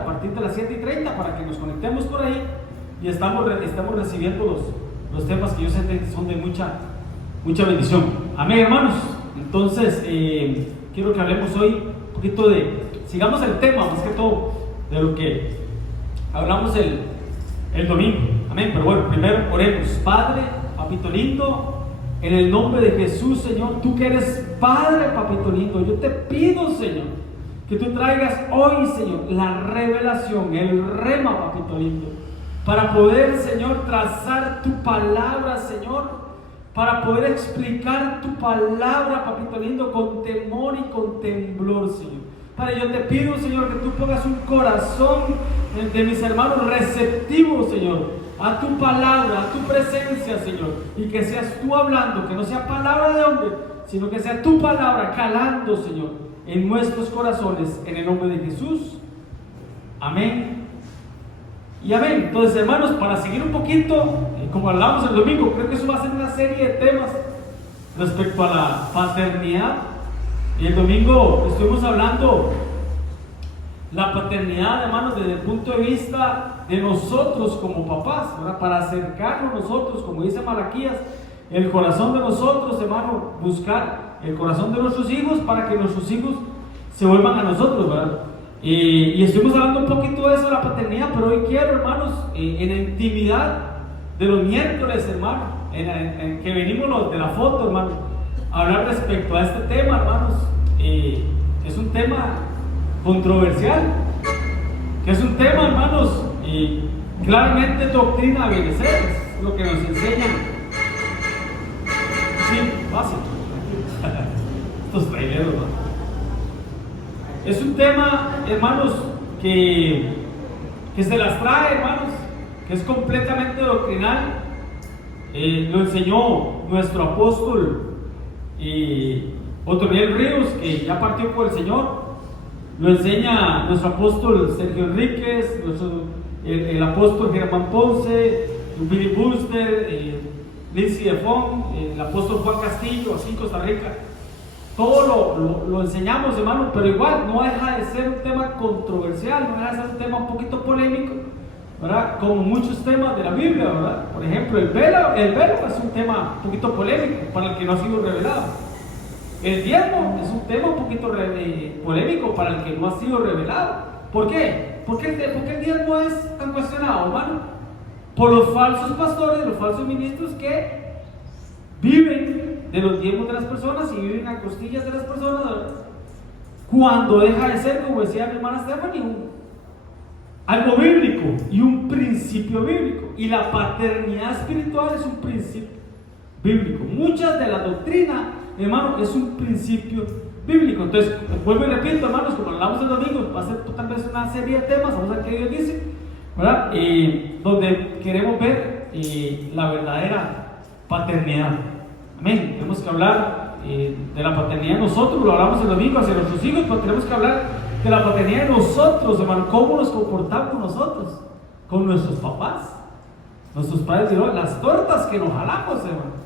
a partir de las 7:30 para que nos conectemos por ahí y estamos recibiendo los temas que yo sé que son de mucha bendición. Amén, hermanos. Entonces, quiero que hablemos hoy un poquito sigamos el tema más que todo de lo que hablamos el domingo. Amén. Pero bueno, primero oremos. Padre, papito lindo, en el nombre de Jesús, Señor, tú que eres Padre, papito lindo, yo te pido, Señor, que tú traigas hoy, Señor, la revelación, el rema, papito lindo, para poder, Señor, trazar tu palabra, Señor, para poder explicar tu palabra, papito lindo, con temor y con temblor, Señor. Padre, yo te pido, Señor, que tú pongas un corazón de mis hermanos receptivo, Señor, a tu palabra, a tu presencia, Señor, y que seas tú hablando, que no sea palabra de hombre, sino que sea tu palabra calando, Señor, en nuestros corazones, en el nombre de Jesús. Amén y amén. Entonces, hermanos, para seguir un poquito, como hablamos el domingo, creo que eso va a ser una serie de temas respecto a la paternidad. Y el domingo estuvimos hablando la paternidad, hermanos, desde el punto de vista de nosotros como papás, ¿verdad? Para acercarnos nosotros, como dice Malaquías, el corazón de nosotros, hermano, buscar el corazón de nuestros hijos para que nuestros hijos se vuelvan a nosotros, ¿verdad? Y estuvimos hablando un poquito de eso, de la paternidad, pero hoy quiero, hermanos, en la intimidad de los miércoles, hermano, en que venimos de la foto, hermano, a hablar respecto a este tema, hermanos. Es un tema controversial, que es un tema, hermanos, claramente doctrina de Benecer, es lo que nos enseñan. Sí, fácil. Estos traileros, ¿no? Es un tema, hermanos, que se las trae, hermanos, que es completamente doctrinal. Lo enseñó nuestro apóstol Otoniel Ríos, que ya partió por el Señor. Lo enseña nuestro apóstol Sergio Enríquez, el apóstol Germán Ponce, Billy Buster, Lindsay Defón, el apóstol Juan Castillo, así en Costa Rica. Todo lo enseñamos, hermano, pero igual no deja de ser un tema controversial, no deja de ser un tema un poquito polémico, ¿verdad? Como muchos temas de la Biblia, ¿verdad? Por ejemplo, el velo es un tema un poquito polémico para el que no ha sido revelado. El diezmo es un tema un poquito polémico para el que no ha sido revelado. ¿Por qué? ¿Por qué el diezmo es tan cuestionado, hermano? Por los falsos pastores, los falsos ministros que viven de los diezmos de las personas y viven a costillas de las personas, ¿verdad? Cuando deja de ser, como decía mi hermana Stephanie, algo bíblico y un principio bíblico. Y la paternidad espiritual es un principio bíblico. Muchas de la doctrina, hermano, es un principio bíblico. Entonces, vuelvo y repito, hermanos, como hablamos el domingo, va a ser tal vez una serie de temas, vamos a ver qué Dios dice, ¿verdad? Donde queremos ver la verdadera paternidad. Amén. Tenemos que hablar de la paternidad de nosotros, lo hablamos el domingo hacia nuestros hijos, pero tenemos que hablar de la paternidad de nosotros, hermano. ¿Cómo nos comportamos nosotros con nuestros papás, nuestros padres? Las tortas que nos jalamos, hermano,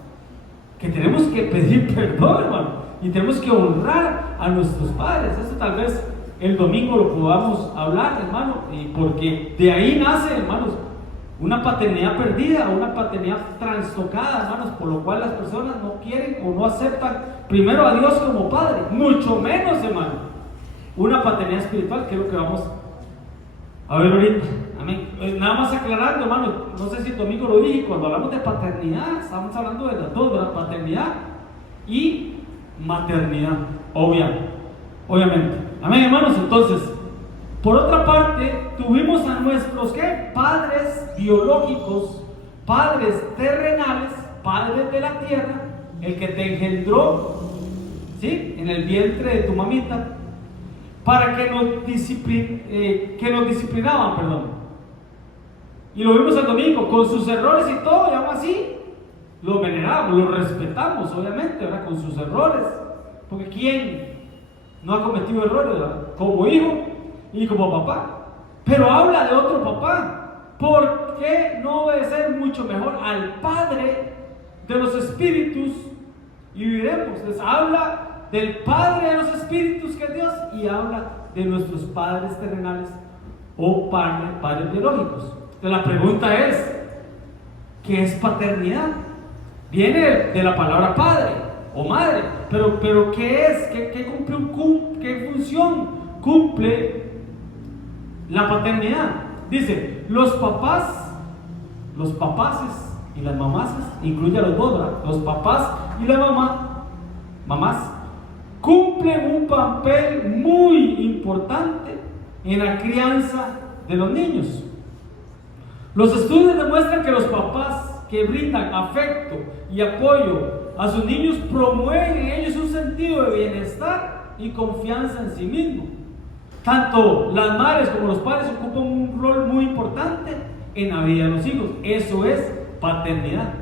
que tenemos que pedir perdón, hermano, y tenemos que honrar a nuestros padres. Eso tal vez el domingo lo podamos hablar, hermano, porque de ahí nace, hermanos, una paternidad perdida, una paternidad trastocada, hermanos, por lo cual las personas no quieren o no aceptan primero a Dios como Padre, mucho menos, hermano, una paternidad espiritual, que es lo que vamos a ver ahorita. Amén. Nada más aclarando, hermano, no sé si el domingo lo dije, cuando hablamos de paternidad, estamos hablando de las dos, de la paternidad y maternidad, obviamente. Amén, hermanos. Entonces, por otra parte, tuvimos a nuestros ¿qué? Padres biológicos, padres terrenales, padres de la tierra, el que te engendró, ¿sí? En el vientre de tu mamita, para que nos disciplinaban, perdón. Y lo vimos el domingo, con sus errores y todo, y aún así lo veneramos, lo respetamos, obviamente, ¿verdad? Con sus errores, porque ¿quién no ha cometido errores, ¿verdad? Como hijo y como papá? Pero habla de otro papá. ¿Por qué no obedecer mucho mejor al Padre de los espíritus y viviremos? Les habla del Padre de los espíritus, que es Dios, y habla de nuestros padres terrenales, o padres biológicos. Entonces la pregunta es, ¿qué es paternidad? Viene de la palabra padre o madre, pero ¿qué es? ¿Qué función cumple la paternidad? Dice, los papaces y las mamases, incluye a los dos, ¿verdad? Los papás y las mamás, cumplen un papel muy importante en la crianza de los niños. Los estudios demuestran que los papás que brindan afecto y apoyo a sus niños promueven en ellos un sentido de bienestar y confianza en sí mismos. Tanto las madres como los padres ocupan un rol muy importante en la vida de los hijos. Eso es paternidad.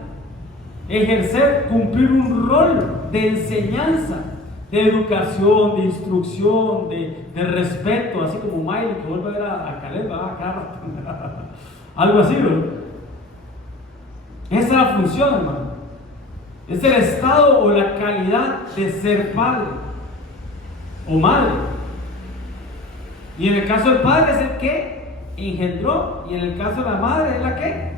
Ejercer, cumplir un rol de enseñanza, de educación, de instrucción, de respeto, así como Miley que vuelve a ver a Caleb, algo así, ¿no? Esa es la función, hermano. Es el estado o la calidad de ser padre o madre. Y en el caso del padre es el que engendró, y en el caso de la madre es la que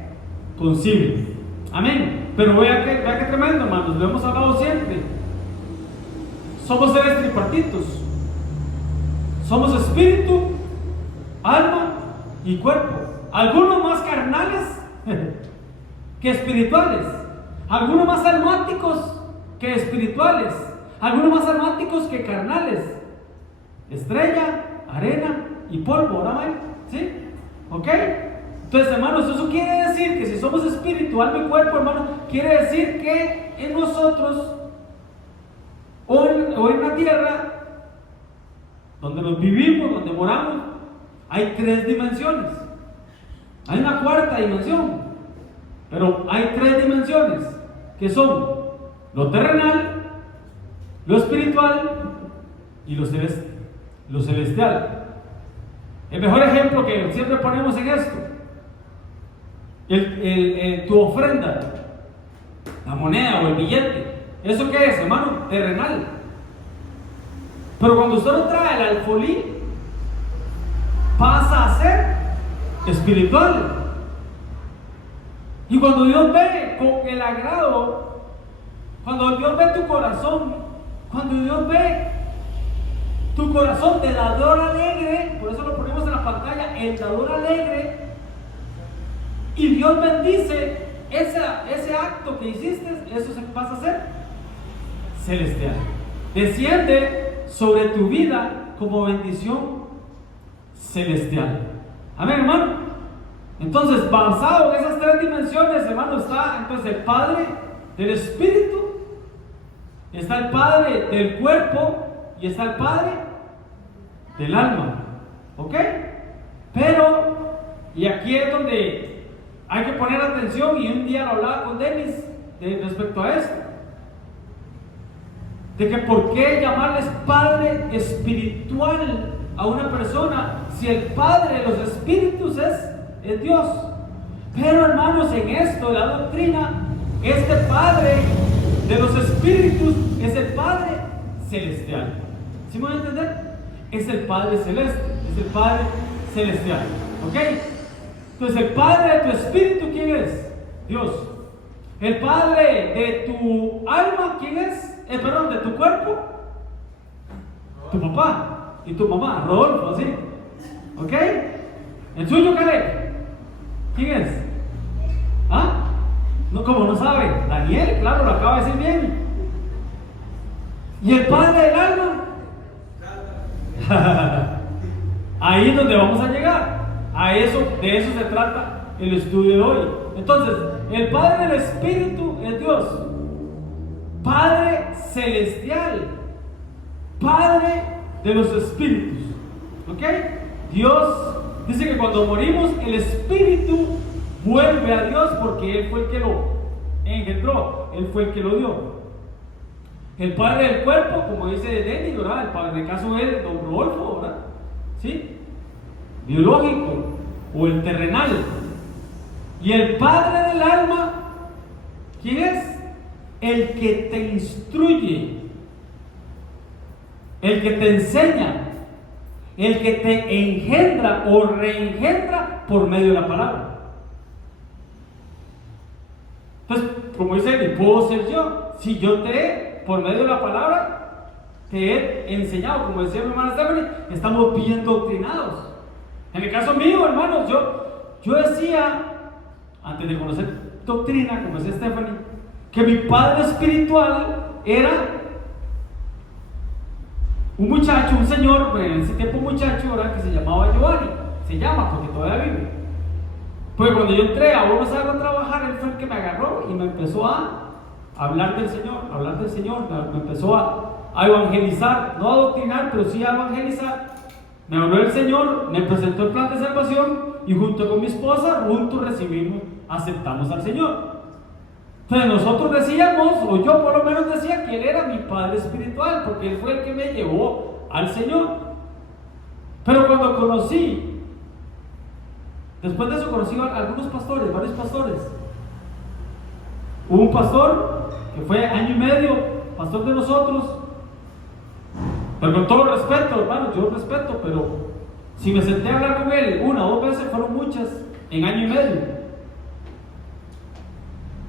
concibe. Amén. Pero vea que tremendo, hermanos. Lo hemos hablado siempre. Somos seres tripartitos. Somos espíritu, alma y cuerpo. Algunos más carnales que espirituales. Algunos más almáticos que espirituales. Algunos más almáticos que carnales. Estrella, arena y polvo. ¿Ahora, Mike? ¿Sí? ¿Ok? Entonces, hermanos, eso quiere decir que si somos espíritu, alma y cuerpo, hermanos, quiere decir que en nosotros o en la tierra donde nos vivimos, donde moramos, hay 3 dimensiones. Hay una 4ª dimensión, pero hay 3 dimensiones que son lo terrenal, lo espiritual y lo celestial. El mejor ejemplo que siempre ponemos en esto, tu ofrenda, la moneda o el billete, ¿eso qué es, hermano? Terrenal. Pero cuando usted lo trae el alfolí, pasa a ser espiritual. Y cuando Dios ve con el agrado, cuando Dios ve tu corazón, cuando Dios ve tu corazón de dador alegre, por eso lo ponemos en la pantalla, el dador alegre, y Dios bendice ese acto que hiciste, eso se pasa a ser celestial. Desciende sobre tu vida como bendición celestial. Amén, hermano. Entonces, basado en esas 3 dimensiones, hermano, está entonces el Padre del Espíritu, está el Padre del cuerpo y está el Padre del alma. ¿Ok? Pero, y aquí es donde hay que poner atención, y un día lo hablaba con Denis respecto a esto, de que por qué llamarles Padre espiritual a una persona si el Padre de los espíritus es Dios. Pero, hermanos, en esto de la doctrina, este Padre de los espíritus es el Padre celestial. ¿Sí me van a entender? Es el Padre celeste, es el Padre celestial. ¿Ok? Entonces, el Padre de tu espíritu, ¿quién es? Dios. El Padre de tu alma, ¿quién es? Perdón, de tu cuerpo, tu papá y tu mamá, Rodolfo, así. ¿Ok? ¿El suyo, Caleb? ¿Quién es? ¿Ah? No, como no sabe. Daniel, claro, lo acaba de decir bien. ¿Y el Padre del alma? Ahí es donde vamos a llegar. De eso se trata el estudio de hoy. Entonces, el Padre del Espíritu es Dios, Padre celestial, Padre de los espíritus. ¿Ok? Dios dice que cuando morimos, el Espíritu vuelve a Dios porque Él fue el que lo engendró, Él fue el que lo dio. El Padre del cuerpo, como dice Denis, ¿verdad? El Padre, en el caso de don Rodolfo, ¿verdad? ¿Sí? Biológico o el terrenal. Y el Padre del alma, ¿quién es? El que te instruye, el que te enseña, el que te engendra o reengendra por medio de la palabra. Entonces, como dice él, puedo ser yo, si yo por medio de la palabra, te he enseñado, como decía mi hermana Stephanie, estamos bien doctrinados. En el caso mío, hermanos, yo decía, antes de conocer doctrina, como decía Stephanie, que mi padre espiritual era un muchacho, un señor, pues en ese tiempo un muchacho, ¿verdad?, que se llamaba Giovanni, se llama porque todavía vive. Pues cuando yo entré a Buenos Aires a trabajar, él fue el que me agarró y me empezó a hablar del Señor, me empezó a evangelizar, no a doctrinar, pero sí a evangelizar. Me habló el Señor, me presentó el plan de salvación y junto con mi esposa, juntos aceptamos al Señor. Entonces nosotros decíamos, o yo por lo menos decía, que Él era mi padre espiritual, porque Él fue el que me llevó al Señor. Pero cuando después de eso conocí a algunos pastores, varios pastores. Hubo un pastor que fue año y medio, pastor de nosotros, pero con todo respeto, hermano, yo respeto, pero si me senté a hablar con él una o dos veces, fueron muchas, en año y medio.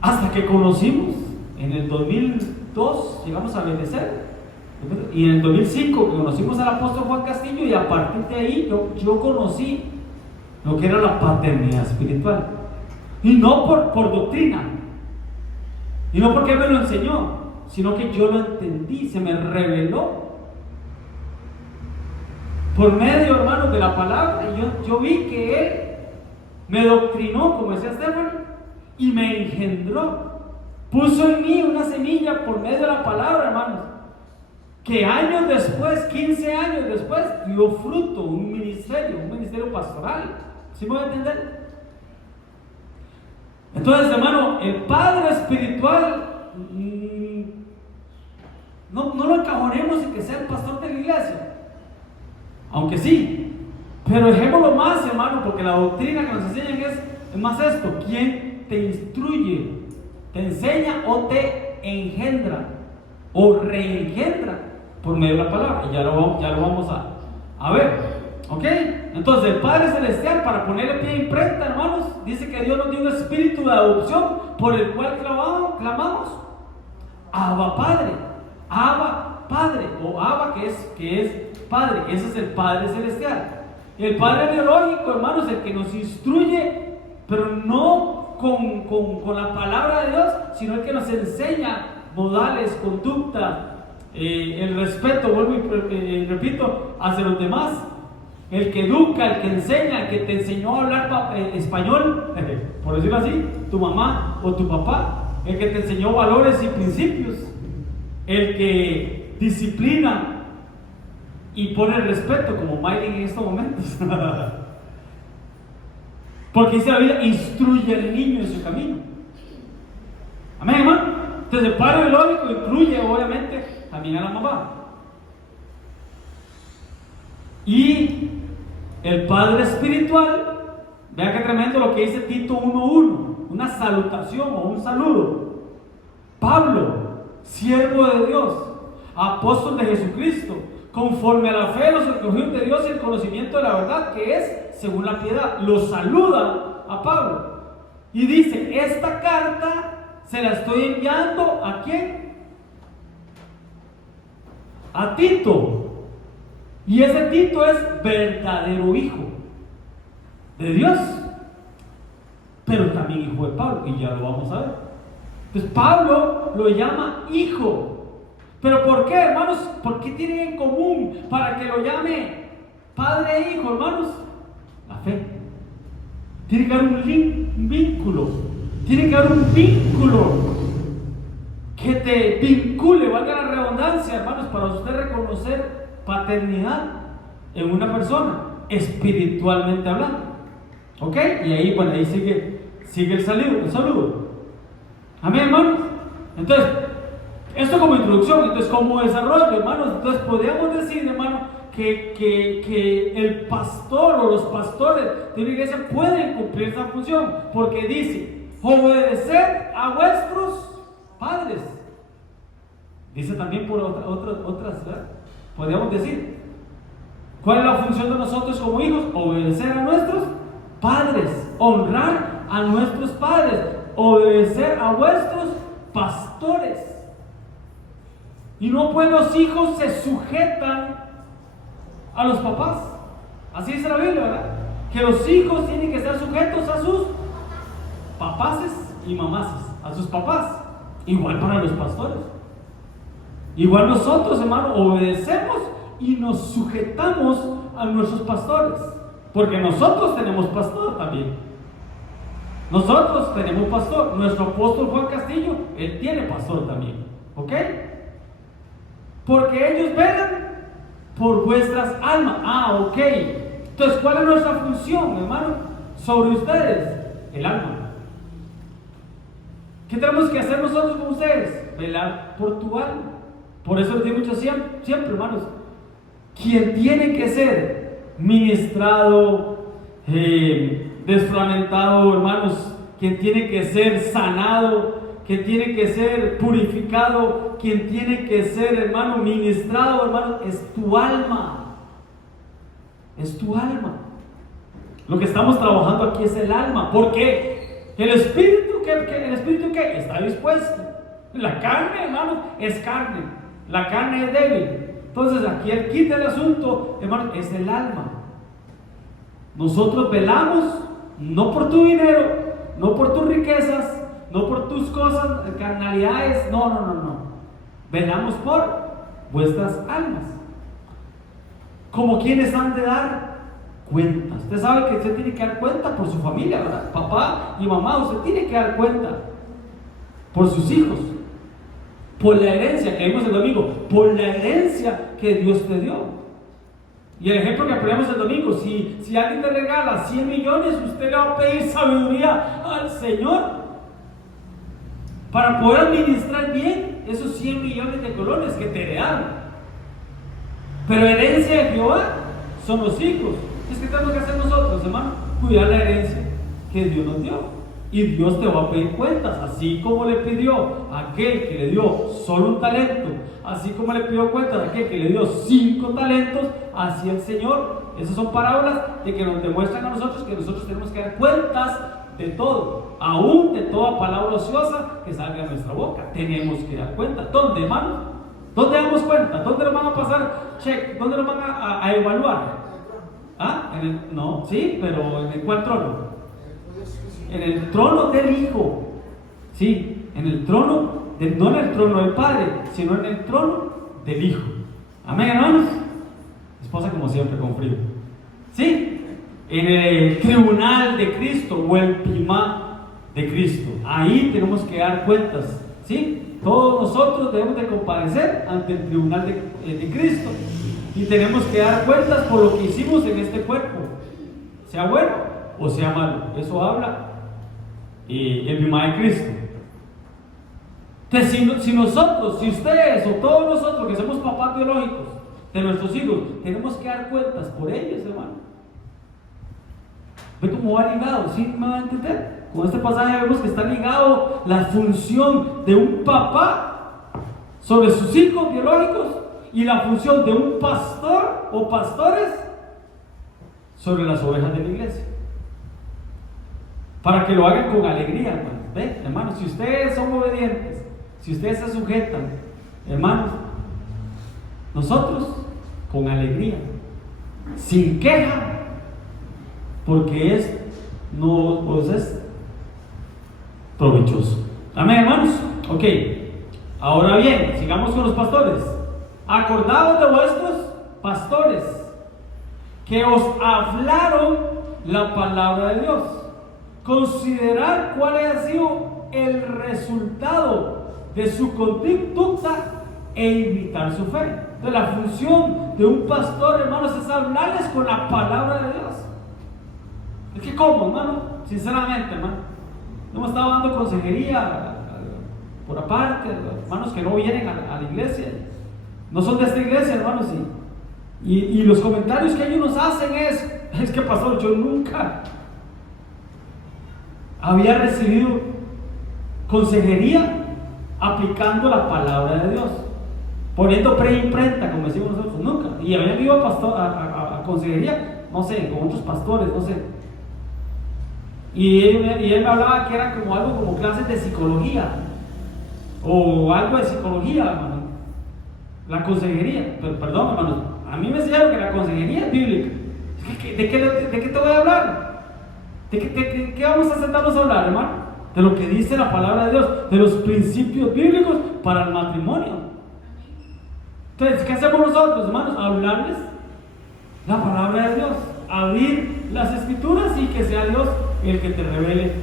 Hasta que conocimos, en el 2002 llegamos a Benecer, y en el 2005 conocimos al apóstol Juan Castillo, y a partir de ahí yo conocí lo que era la paternidad espiritual. Y no por doctrina, y no porque él me lo enseñó, sino que yo lo entendí, se me reveló por medio, hermanos, de la palabra. Y yo vi que él me doctrinó, como decía Stephanie, y me engendró, puso en mí una semilla por medio de la palabra, hermanos, que años después, 15 años después, dio fruto, un ministerio pastoral. ¿Sí me voy a entender? Entonces, hermano, el padre espiritual, no lo encajonemos en que sea el pastor de la iglesia, aunque sí, pero dejémoslo más, hermano, porque la doctrina que nos enseñan es más esto: ¿quién te instruye, te enseña o te engendra o reengendra por medio de la palabra? Y ya lo vamos a ver. ¿Ok? Entonces el Padre Celestial, para ponerle pie de imprenta, hermanos, dice que Dios nos dio un espíritu de adopción por el cual clamamos Abba Padre. Abba Padre, o Abba, que es Padre. Ese es el Padre Celestial. El Padre biológico, hermanos, el que nos instruye, pero no con la palabra de Dios, sino el que nos enseña modales, conducta, el respeto, vuelvo y repito, hacia los demás. El que educa, el que enseña, el que te enseñó a hablar español, por decirlo así, tu mamá o tu papá, el que te enseñó valores y principios, el que disciplina y pone respeto, como Miley en estos momentos. Porque dice la Biblia, instruye al niño en su camino. Amén, hermano. Entonces el padre biológico incluye obviamente también a la mamá. Y el Padre espiritual, vean qué tremendo lo que dice Tito 1:1, una salutación o un saludo. Pablo, siervo de Dios, apóstol de Jesucristo, conforme a la fe, los escogidos de Dios y el conocimiento de la verdad, que es según la piedad, lo saluda a Pablo. Y dice, esta carta se la estoy enviando ¿a quién? A Tito. Y ese Tito es verdadero hijo de Dios, pero también hijo de Pablo, y ya lo vamos a ver. Entonces Pablo lo llama hijo. ¿Pero por qué, hermanos? ¿Por qué tienen en común para que lo llame padre e hijo, hermanos? La fe. Tiene que haber un vínculo. Tiene que haber un vínculo que te vincule, valga la redundancia, hermanos, para usted reconocer paternidad en una persona, espiritualmente hablando. ¿Ok? Y ahí, bueno, ahí sigue el saludo. Amén, hermanos. Entonces, esto como introducción. Entonces, como desarrollo, hermanos, entonces podríamos decir, hermano, que el pastor o los pastores de una iglesia pueden cumplir esa función, porque dice, obedecer a vuestros padres. Dice también por otras, ¿verdad? Podríamos decir, ¿Cuál es la función de nosotros como hijos? Obedecer a nuestros padres, honrar a nuestros padres, obedecer a vuestros pastores. Y no pues los hijos se sujetan a los papás. Así dice la Biblia, ¿verdad? Que los hijos tienen que estar sujetos a sus papaces y mamaces, a sus papás. Igual para los pastores. Igual nosotros, hermano, obedecemos y nos sujetamos a nuestros pastores. Porque nosotros tenemos pastor también. Nosotros tenemos pastor. Nuestro apóstol Juan Castillo, él tiene pastor también. ¿Ok? Porque ellos velan por vuestras almas. Ok. Entonces, ¿cuál es nuestra función, hermano? Sobre ustedes, el alma. ¿Qué tenemos que hacer nosotros con ustedes? Velar por tu alma. Por eso les digo mucho siempre, hermanos, quien tiene que ser ministrado, desfragmentado, hermanos, quien tiene que ser sanado, quien tiene que ser purificado, quien tiene que ser, hermano, ministrado, hermano, es tu alma. Es tu alma. Lo que estamos trabajando aquí es el alma. ¿Por qué? El espíritu, ¿el espíritu qué? Está dispuesto. La carne, hermano, es carne. La carne es débil. Entonces aquí el kit del asunto, hermano, es el alma. Nosotros velamos no por tu dinero, no por tus riquezas, no por tus cosas, carnalidades, no. Velamos por vuestras almas. Como quienes han de dar cuenta. Usted sabe que usted tiene que dar cuenta por su familia, ¿verdad? Papá y mamá, usted tiene que dar cuenta por sus hijos. Por la herencia que vimos el domingo, por la herencia que Dios te dio. Y el ejemplo que aprendimos el domingo, si alguien te regala 100 millones, usted le va a pedir sabiduría al Señor para poder administrar bien esos 100 millones de colones que te heredaron. Pero herencia de Jehová son los hijos. Es que tenemos que hacer nosotros, hermano, cuidar la herencia que Dios nos dio. Y Dios te va a pedir cuentas, así como le pidió a aquel que le dio solo un talento, así como le pidió cuentas a aquel que le dio 5 talentos, así el Señor. Esas son parábolas de que nos demuestran a nosotros que nosotros tenemos que dar cuentas de todo, aún de toda palabra ociosa que salga de nuestra boca. Tenemos que dar cuenta. ¿Dónde, hermano? ¿Dónde damos cuenta? ¿Dónde nos van a pasar check? ¿Dónde nos van a evaluar? ¿Ah? No, sí, pero ¿en cuál trono? En el trono del Hijo, sí, en el trono, no en el trono del Padre, sino en el trono del Hijo. Amén, hermanos. Esposa, como siempre, con frío. Sí, en el tribunal de Cristo o el primá de Cristo. Ahí tenemos que dar cuentas, sí. Todos nosotros debemos de comparecer ante el tribunal de Cristo y tenemos que dar cuentas por lo que hicimos en este cuerpo, sea bueno o sea malo. Eso habla el primá de Cristo. Entonces, si nosotros, si ustedes o todos nosotros que somos papás biológicos de nuestros hijos, tenemos que dar cuentas por ellos, hermano. ¿Ve cómo va ligado? ¿Sí me va a entender? Con este pasaje vemos que está ligado la función de un papá sobre sus hijos biológicos y la función de un pastor o pastores sobre las ovejas de la iglesia. Para que lo hagan con alegría, hermano. ¿Ve, hermanos? Si ustedes son obedientes, si ustedes se sujetan, hermanos, nosotros con alegría, sin queja, porque nos es provechoso. Amén, hermanos. Ok, ahora bien, sigamos con los pastores. Acordaos de vuestros pastores que os hablaron la palabra de Dios. Considerar cuál ha sido el resultado de su conducta e imitar su fe. Entonces, la función de un pastor, hermanos, es hablarles con la palabra de Dios. Es que, ¿cómo, hermano? Sinceramente, hermano, hemos estado dando consejería por aparte, hermanos que no vienen a la iglesia, no son de esta iglesia, hermanos, y los comentarios que ellos nos hacen es que, pastor, yo nunca había recibido consejería aplicando la palabra de Dios, poniendo preimprenta, como decimos nosotros, nunca. Y habían ido a consejería, no sé, con otros pastores, no sé. Y él me hablaba que era como algo como clases de psicología, o algo de psicología, hermano. La consejería, pero perdón, hermano, a mí me enseñaron que la consejería es bíblica. ¿De qué te voy a hablar? ¿De qué vamos a sentarnos a hablar, hermano? De lo que dice la palabra de Dios, de los principios bíblicos para el matrimonio. Entonces, ¿qué hacemos nosotros, hermanos? Hablarles la palabra de Dios, abrir las escrituras y que sea Dios el que te revele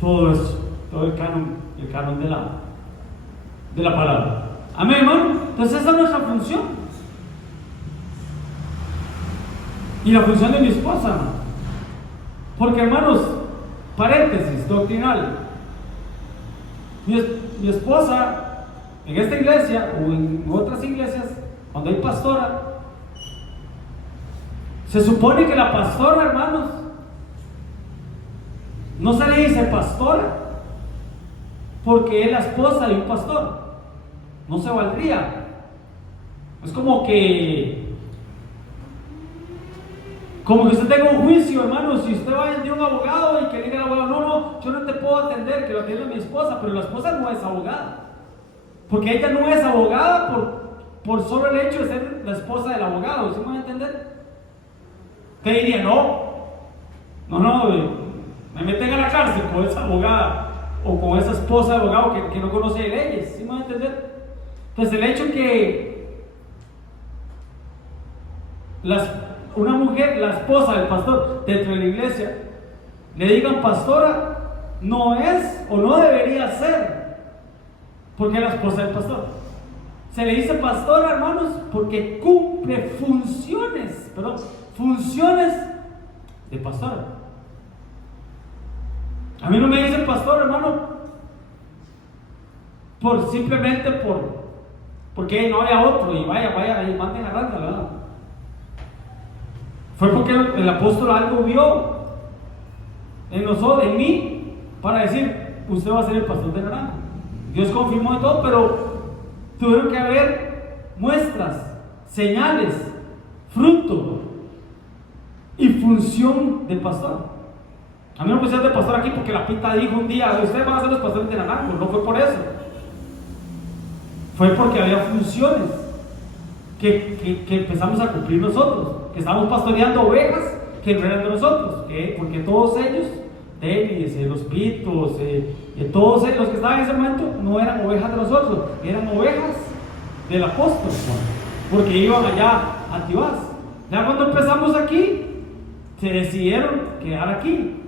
todo eso, todo el canon de la palabra. Amén, hermano. Entonces esa es nuestra función. Y la función de mi esposa, hermano. Porque, hermanos, paréntesis doctrinal, mi esposa en esta iglesia o en otras iglesias, cuando hay pastora, se supone que la pastora, hermanos, no se le dice pastora porque es la esposa de un pastor. No se valdría. Es como que usted tenga un juicio, hermano. Si usted va a un abogado y que le diga al abogado, no, yo no te puedo atender, que lo atienda mi esposa, pero la esposa no es abogada. Porque ella no es abogada por solo el hecho de ser la esposa del abogado. ¿Sí me van a entender? Te diría, no, me meten a la cárcel con esa abogada o con esa esposa de abogado que no conoce de leyes. ¿Sí me van a entender? Entonces el hecho que una mujer, la esposa del pastor dentro de la iglesia, le digan pastora, no es o no debería ser, porque es la esposa del pastor. Se le dice pastora, hermanos, porque cumple funciones de pastora. A mí no me dicen pastor, hermano, simplemente porque no haya otro y vaya y manden arranca, ¿verdad? Fue porque el apóstol algo vio en mí, para decir, usted va a ser el pastor de Naranjo. Dios confirmó de todo, pero tuvieron que haber muestras, señales, fruto y función del pastor. A mí no me pusieron de pastor aquí porque la pita dijo un día, ustedes van a ser los pastores de Naranjo. No fue por eso. Fue porque había funciones que empezamos a cumplir nosotros, que estábamos pastoreando ovejas que no eran de nosotros, porque todos ellos, Denis, los Pitos, todos los que estaban en ese momento, no eran ovejas de nosotros, eran ovejas del apóstol, porque iban allá a Tibás. Ya cuando empezamos aquí, se decidieron quedar aquí,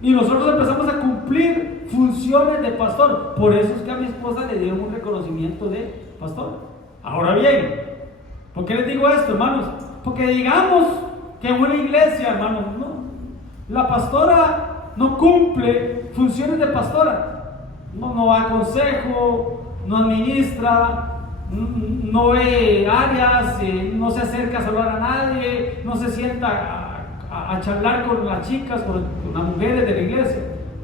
y nosotros empezamos a cumplir funciones de pastor. Por eso es que a mi esposa le dieron un reconocimiento de pastor. Ahora bien, ¿por qué les digo esto, hermanos? Porque digamos que en una iglesia, hermanos, la pastora no cumple funciones de pastora. No va a consejo, no administra, no ve áreas, no se acerca a saludar a nadie, no se sienta a charlar con las chicas, con las mujeres de la iglesia,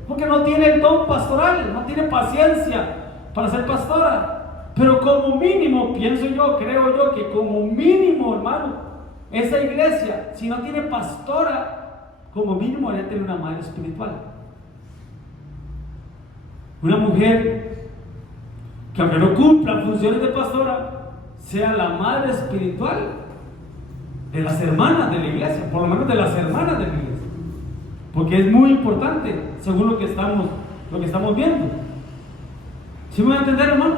porque no tiene el don pastoral, no tiene paciencia para ser pastora. Pero como mínimo, creo yo que como mínimo, hermano, esa iglesia, si no tiene pastora, como mínimo debería tener una madre espiritual, una mujer que, aunque no cumpla funciones de pastora, sea la madre espiritual de las hermanas de la iglesia, por lo menos de las hermanas de la iglesia, porque es muy importante según lo que estamos viendo. ¿Sí me van a entender, hermano?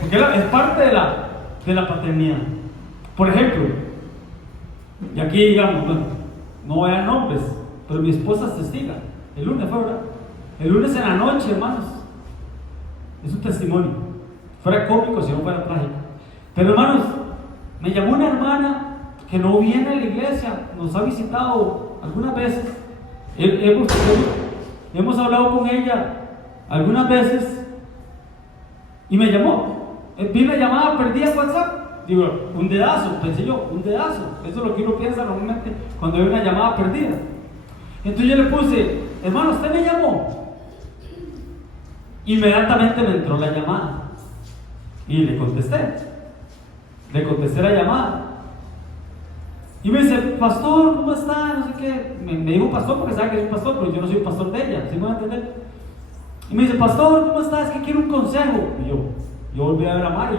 Porque es parte de la paternidad. Por ejemplo, y aquí digamos, no voy a dar nombres, pero mi esposa es testiga. El lunes fue, ¿verdad? El lunes en la noche, hermanos, es un testimonio. Fuera cómico, si no fuera trágico. Pero, hermanos, me llamó una hermana que no viene a la iglesia, nos ha visitado algunas veces, hemos hablado con ella algunas veces, y me llamó. Vi una llamada perdida en WhatsApp. Digo, un dedazo, pensé yo, un dedazo. Eso es lo que uno piensa normalmente cuando hay una llamada perdida. Entonces yo le puse, hermano, ¿usted me llamó? Inmediatamente me entró la llamada y le contesté la llamada. Y me dice, pastor, ¿cómo está? No sé qué. Me dijo pastor porque sabe que soy pastor, pero yo no soy pastor de ella, ¿sí me va a entender? Y me dice, pastor, ¿cómo está? Es que quiero un consejo. Y yo volví a ver a Mario.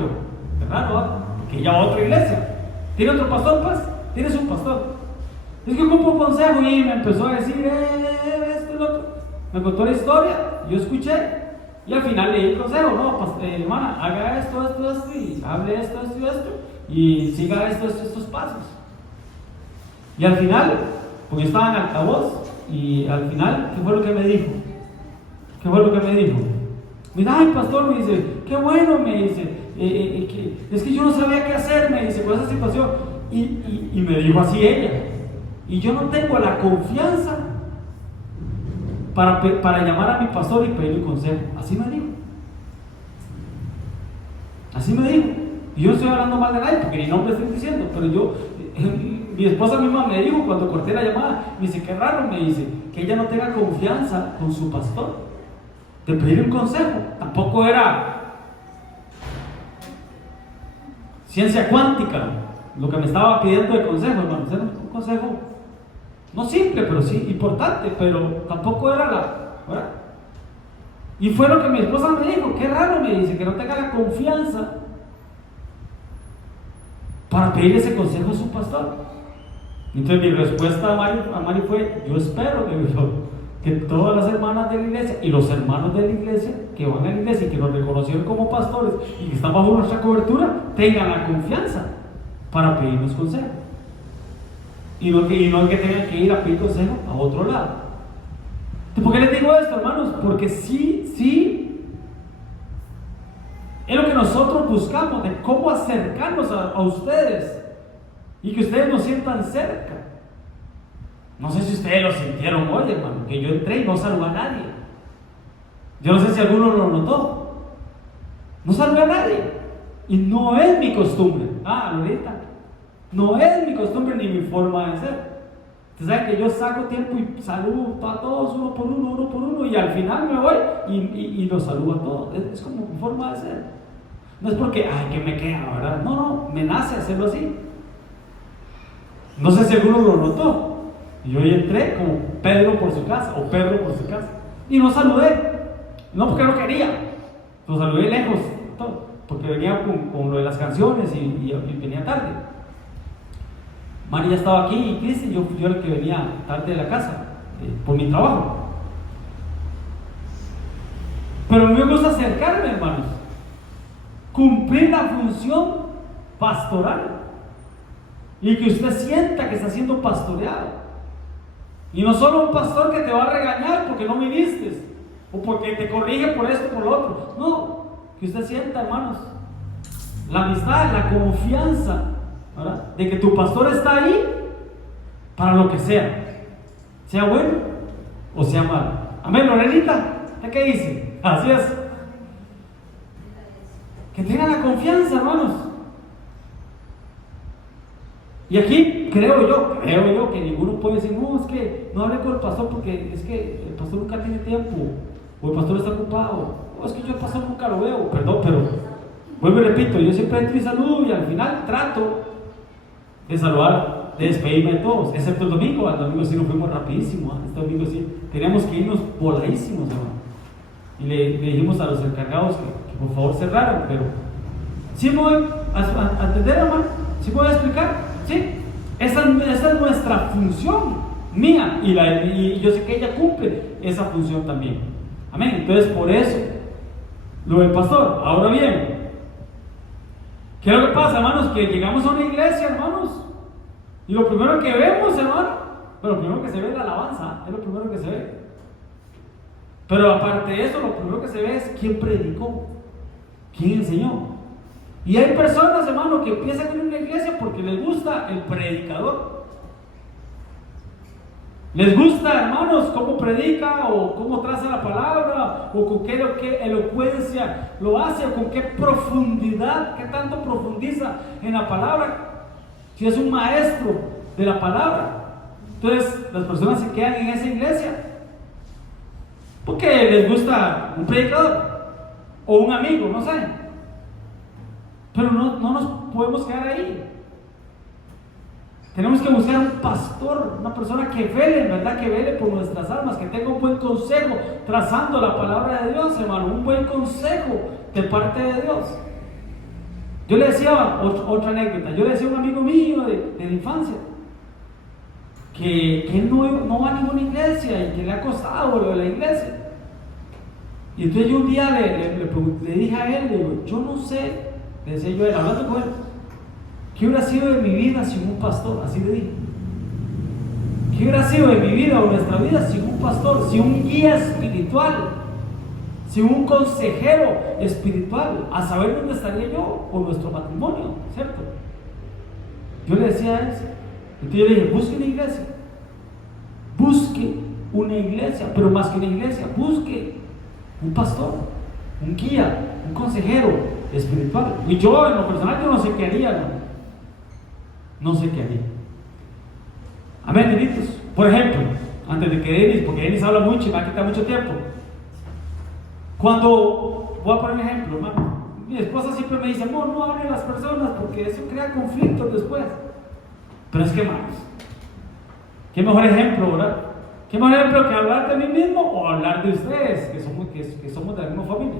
Qué raro, ¿verdad? Porque ella va a otra iglesia. ¿Tiene otro pastor, pues? ¿Tienes un pastor? Es que ocupo un consejo y me empezó a decir, esto y lo otro. Me contó la historia, yo escuché. Y al final le di el consejo, no, hermana, haga esto, esto, esto, y hable esto, esto y esto. Y siga estos pasos. Y al final, porque yo estaba en altavoz, y al final, ¿qué fue lo que me dijo? ¿Qué fue lo que me dijo? Me dice, ay, pastor, me dice, qué bueno, me dice, es que yo no sabía qué hacer, me dice, con esa situación. Y me dijo así ella, y yo no tengo la confianza para llamar a mi pastor y pedirle consejo. Así me dijo. Así me dijo. Y yo no estoy hablando mal de nadie, porque ni nombre estoy diciendo, pero mi esposa misma me dijo cuando corté la llamada, me dice, qué raro, me dice, que ella no tenga confianza con su pastor de pedir un consejo. Tampoco era ciencia cuántica lo que me estaba pidiendo de consejo, hermano. Era un consejo no simple, pero sí importante, pero tampoco era ¿verdad? Y fue lo que mi esposa me dijo, qué raro, me dice, que no tenga la confianza para pedirle ese consejo a su pastor. Entonces mi respuesta a Mari fue, yo espero que todas las hermanas de la iglesia y los hermanos de la iglesia que van a la iglesia y que nos reconocieron como pastores y que están bajo nuestra cobertura, tengan la confianza para pedirnos consejo. Y no que tengan que ir a pedir consejo a otro lado. ¿Por qué les digo esto, hermanos? Porque sí es lo que nosotros buscamos, de cómo acercarnos a ustedes y que ustedes nos sientan cerca. No sé si ustedes lo sintieron hoy, hermano, que yo entré y no saludé a nadie. Yo no sé si alguno lo notó. No saludé a nadie. Y no es mi costumbre. Lolita. No es mi costumbre ni mi forma de ser. Ustedes saben que yo saco tiempo y saludo a todos uno por uno, y al final me voy y los saludo a todos. Es como mi forma de ser. No es porque, que me queda, ¿verdad? No, me nace hacerlo así. No sé si alguno lo notó. Y yo entré como Pedro por su casa, o Pedro por su casa, y no saludé. No porque no quería, lo saludé lejos, porque venía con lo de las canciones y venía tarde. María estaba aquí y Cristian, yo fui el que venía tarde de la casa, por mi trabajo. Pero a mí me gusta acercarme, hermanos, cumplir la función pastoral y que usted sienta que está siendo pastoreado. Y no solo un pastor que te va a regañar porque no viniste o porque te corrige por esto o por lo otro. No, que usted sienta, hermanos, la amistad, la confianza, ¿verdad?, de que tu pastor está ahí para lo que sea bueno o sea malo. Amén, Lorenita, ¿qué dice? Así es. Que tengan la confianza, hermanos. Y aquí creo yo que ninguno puede decir, no, es que no hable con el pastor porque es que el pastor nunca tiene tiempo, o el pastor está ocupado, o es que yo el pastor nunca lo veo. Perdón, pero vuelvo y repito, yo siempre entro y saludo y al final trato de saludar, de despedirme de todos, excepto el domingo. Al domingo sí nos fuimos rapidísimo, este domingo sí teníamos que irnos voladísimos, hermano. Y le dijimos a los encargados que por favor cerraran, pero sí me voy a entender, hermano, sí me voy a explicar. ¿Sí? Esa es nuestra función, mía, y yo sé que ella cumple esa función también. Amén. Entonces, por eso, lo del pastor. Ahora bien, ¿qué es lo que pasa, hermanos? Que llegamos a una iglesia, hermanos, y lo primero que vemos, hermano, lo primero que se ve es la alabanza, es lo primero que se ve. Pero aparte de eso, lo primero que se ve es quién predicó, quién enseñó. Y hay personas, hermano, que empiezan a ir a una iglesia porque les gusta el predicador. Les gusta, hermanos, cómo predica o cómo traza la palabra o con qué elocuencia lo hace o con qué profundidad, qué tanto profundiza en la palabra. Si es un maestro de la palabra, entonces las personas se quedan en esa iglesia porque les gusta un predicador o un amigo, no sé. Pero no nos podemos quedar ahí. Tenemos que buscar un pastor, una persona que vele, ¿verdad? Que vele por nuestras almas, que tenga un buen consejo, trazando la palabra de Dios, hermano, un buen consejo de parte de Dios. Yo le decía, otra anécdota, yo le decía a un amigo mío de la infancia, que él no va a ninguna iglesia y que le ha costado lo de la iglesia. Y entonces yo un día le dije a él, le digo, yo no sé, le decía yo a él, hablando con él, ¿qué hubiera sido de mi vida sin un pastor? Así le dije. ¿Qué hubiera sido de mi vida o nuestra vida sin un pastor, sin un guía espiritual, sin un consejero espiritual, a saber dónde estaría yo o nuestro matrimonio, ¿cierto? Yo le decía eso. Entonces yo le dije, busque una iglesia, pero más que una iglesia, busque un pastor, un guía, un consejero espiritual. Y yo en lo personal yo no sé qué haría, no sé qué haría. Amén, hermanitos. Por ejemplo, antes de que Denis, porque Denis habla mucho y me va a quitar mucho tiempo. Voy a poner un ejemplo, hermano. Mi esposa siempre me dice, amor, no hable a las personas porque eso crea conflictos después. Pero es que, hermanos, qué mejor ejemplo, ¿verdad? Qué mejor ejemplo que hablar de mí mismo o hablar de ustedes, que somos de la misma familia.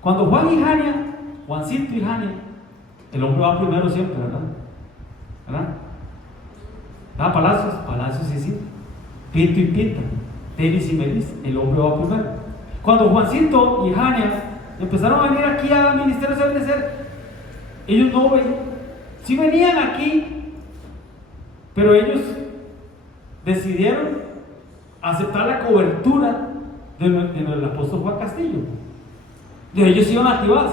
Cuando Juancito y Jania, el hombre va primero siempre, ¿verdad? Palacios y Cita, Pito y Pita, Denis y Melissa, el hombre va primero. Cuando Juancito y Jania empezaron a venir aquí al ministerio de Benecer, ellos no venían, sí venían aquí, pero ellos decidieron aceptar la cobertura del apóstol Juan Castillo. Y ellos iban a Tibás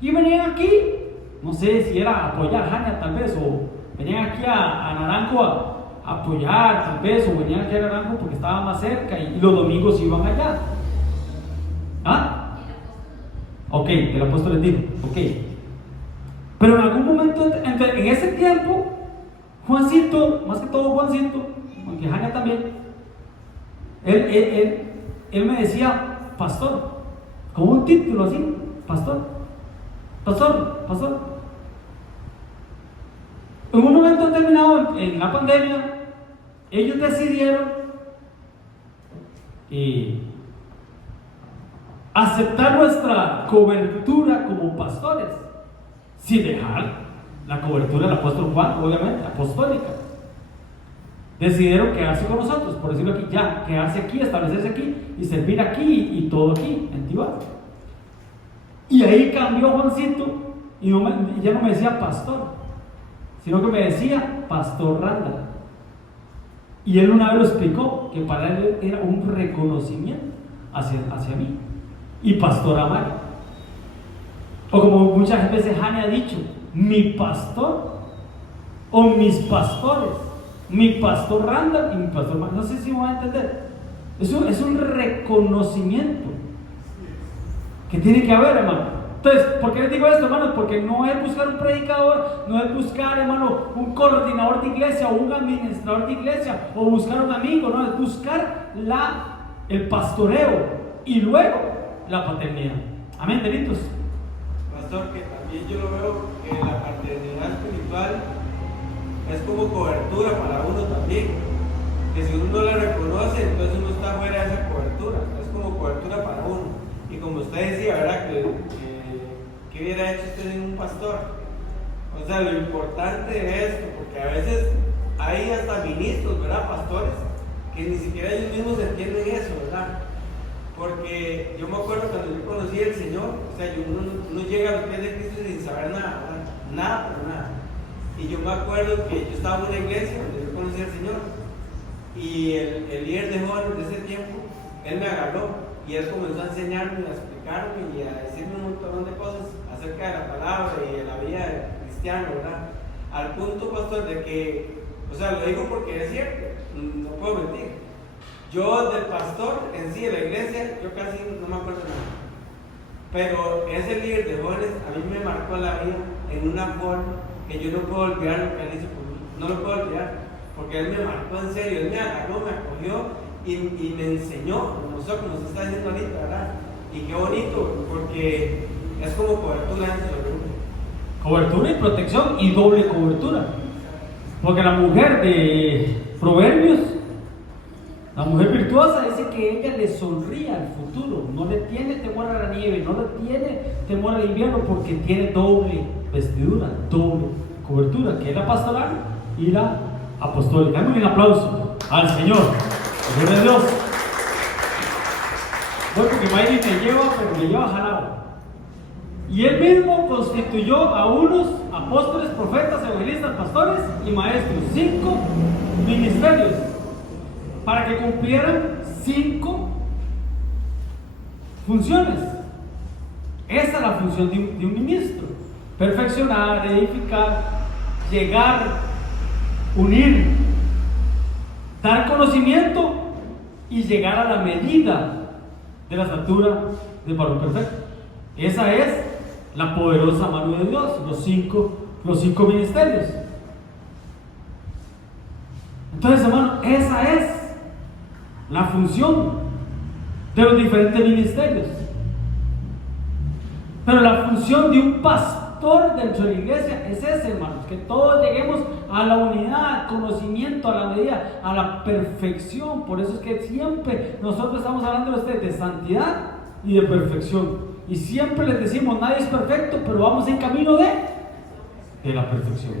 y venían aquí, no sé si era a apoyar a Jania tal vez, o venían aquí a Naranjo a apoyar tal vez, o venían aquí a Naranjo porque estaba más cerca y los domingos iban allá. ¿Ah? Ok, el apóstol les dijo, ok. Pero en algún momento, en ese tiempo, Juancito, más que todo Juancito, aunque Jania también, él me decía pastor, con un título así, pastor. En un momento determinado, en la pandemia, ellos decidieron aceptar nuestra cobertura como pastores, sin dejar la cobertura del apóstol Juan, obviamente, apostólica. Decidieron quedarse con nosotros, por decirlo aquí, ya, quedarse aquí, establecerse aquí y servir aquí y todo aquí, en Tibás. Y ahí cambió Juancito y ya no me decía pastor, sino que me decía Pastor Randall. Y él una vez lo explicó, que para él era un reconocimiento hacia mí. Y Pastor Amario. O como muchas veces Jania ha dicho, mi pastor o mis pastores, mi pastor Randall y mi pastor Amario. No sé si me van a entender. Eso es un reconocimiento que tiene que haber, hermano. Entonces, ¿por qué les digo esto, hermano? Porque no es buscar un predicador, no es buscar, hermano, un coordinador de iglesia o un administrador de iglesia o buscar un amigo, no, es buscar el pastoreo y luego la paternidad. Amén, delitos. Pastor, que también yo lo veo que la paternidad espiritual es como cobertura para uno también. Que si uno no la reconoce, entonces uno está fuera de esa cobertura. Es como cobertura para uno. Y como usted decía, ¿verdad? ¿Qué hubiera hecho usted sin un pastor? O sea, lo importante es esto, porque a veces hay hasta ministros, ¿verdad? Pastores, que ni siquiera ellos mismos entienden eso, ¿verdad? Porque yo me acuerdo cuando yo conocí al Señor, o sea, uno llega a los pies de Cristo sin saber nada, ¿verdad? Nada, pero nada. Y yo me acuerdo que yo estaba en una iglesia donde yo conocí al Señor, y el líder de jóvenes de ese tiempo, él me agarró. Y él comenzó a enseñarme, a explicarme y a decirme un montón de cosas acerca de la palabra y de la vida cristiana, ¿verdad? Al punto, pastor, de que, o sea, lo digo porque es cierto, no puedo mentir. Yo del pastor en sí de la iglesia, yo casi no me acuerdo nada. Pero ese líder de jóvenes a mí me marcó la vida en una forma que yo no puedo olvidar lo que él hizo por mí. No lo puedo olvidar, porque él me marcó en serio, él me agarró, me acogió. Y me enseñó, como se está diciendo ahorita, ¿verdad? Y qué bonito, porque es como cobertura en su. Cobertura y protección y doble cobertura. Porque la mujer de Proverbios, la mujer virtuosa, dice que ella le sonríe al futuro, no le tiene temor a la nieve, no le tiene temor al invierno, porque tiene doble vestidura, doble cobertura, que es la pastoral y la apostólica. Dame un aplauso al Señor, gloria a Dios. Bueno, porque Mayri me lleva, pero me lleva jalado. Y él mismo constituyó a unos apóstoles, profetas, evangelistas, pastores y maestros, 5 ministerios, para que cumplieran 5 funciones. Esa es la función de un ministro: perfeccionar, edificar, llegar, unir, dar conocimiento y llegar a la medida de la estatura del varón perfecto. Esa es la poderosa mano de Dios, los cinco ministerios. Entonces, hermano, esa es la función de los diferentes ministerios. Pero la función de un pastor dentro de la iglesia es esa, hermanos: que todos lleguemos a la unidad, al conocimiento, a la medida, a la perfección. Por eso es que siempre nosotros estamos hablando de ustedes de santidad y de perfección. Y siempre les decimos: nadie es perfecto, pero vamos en camino de la perfección.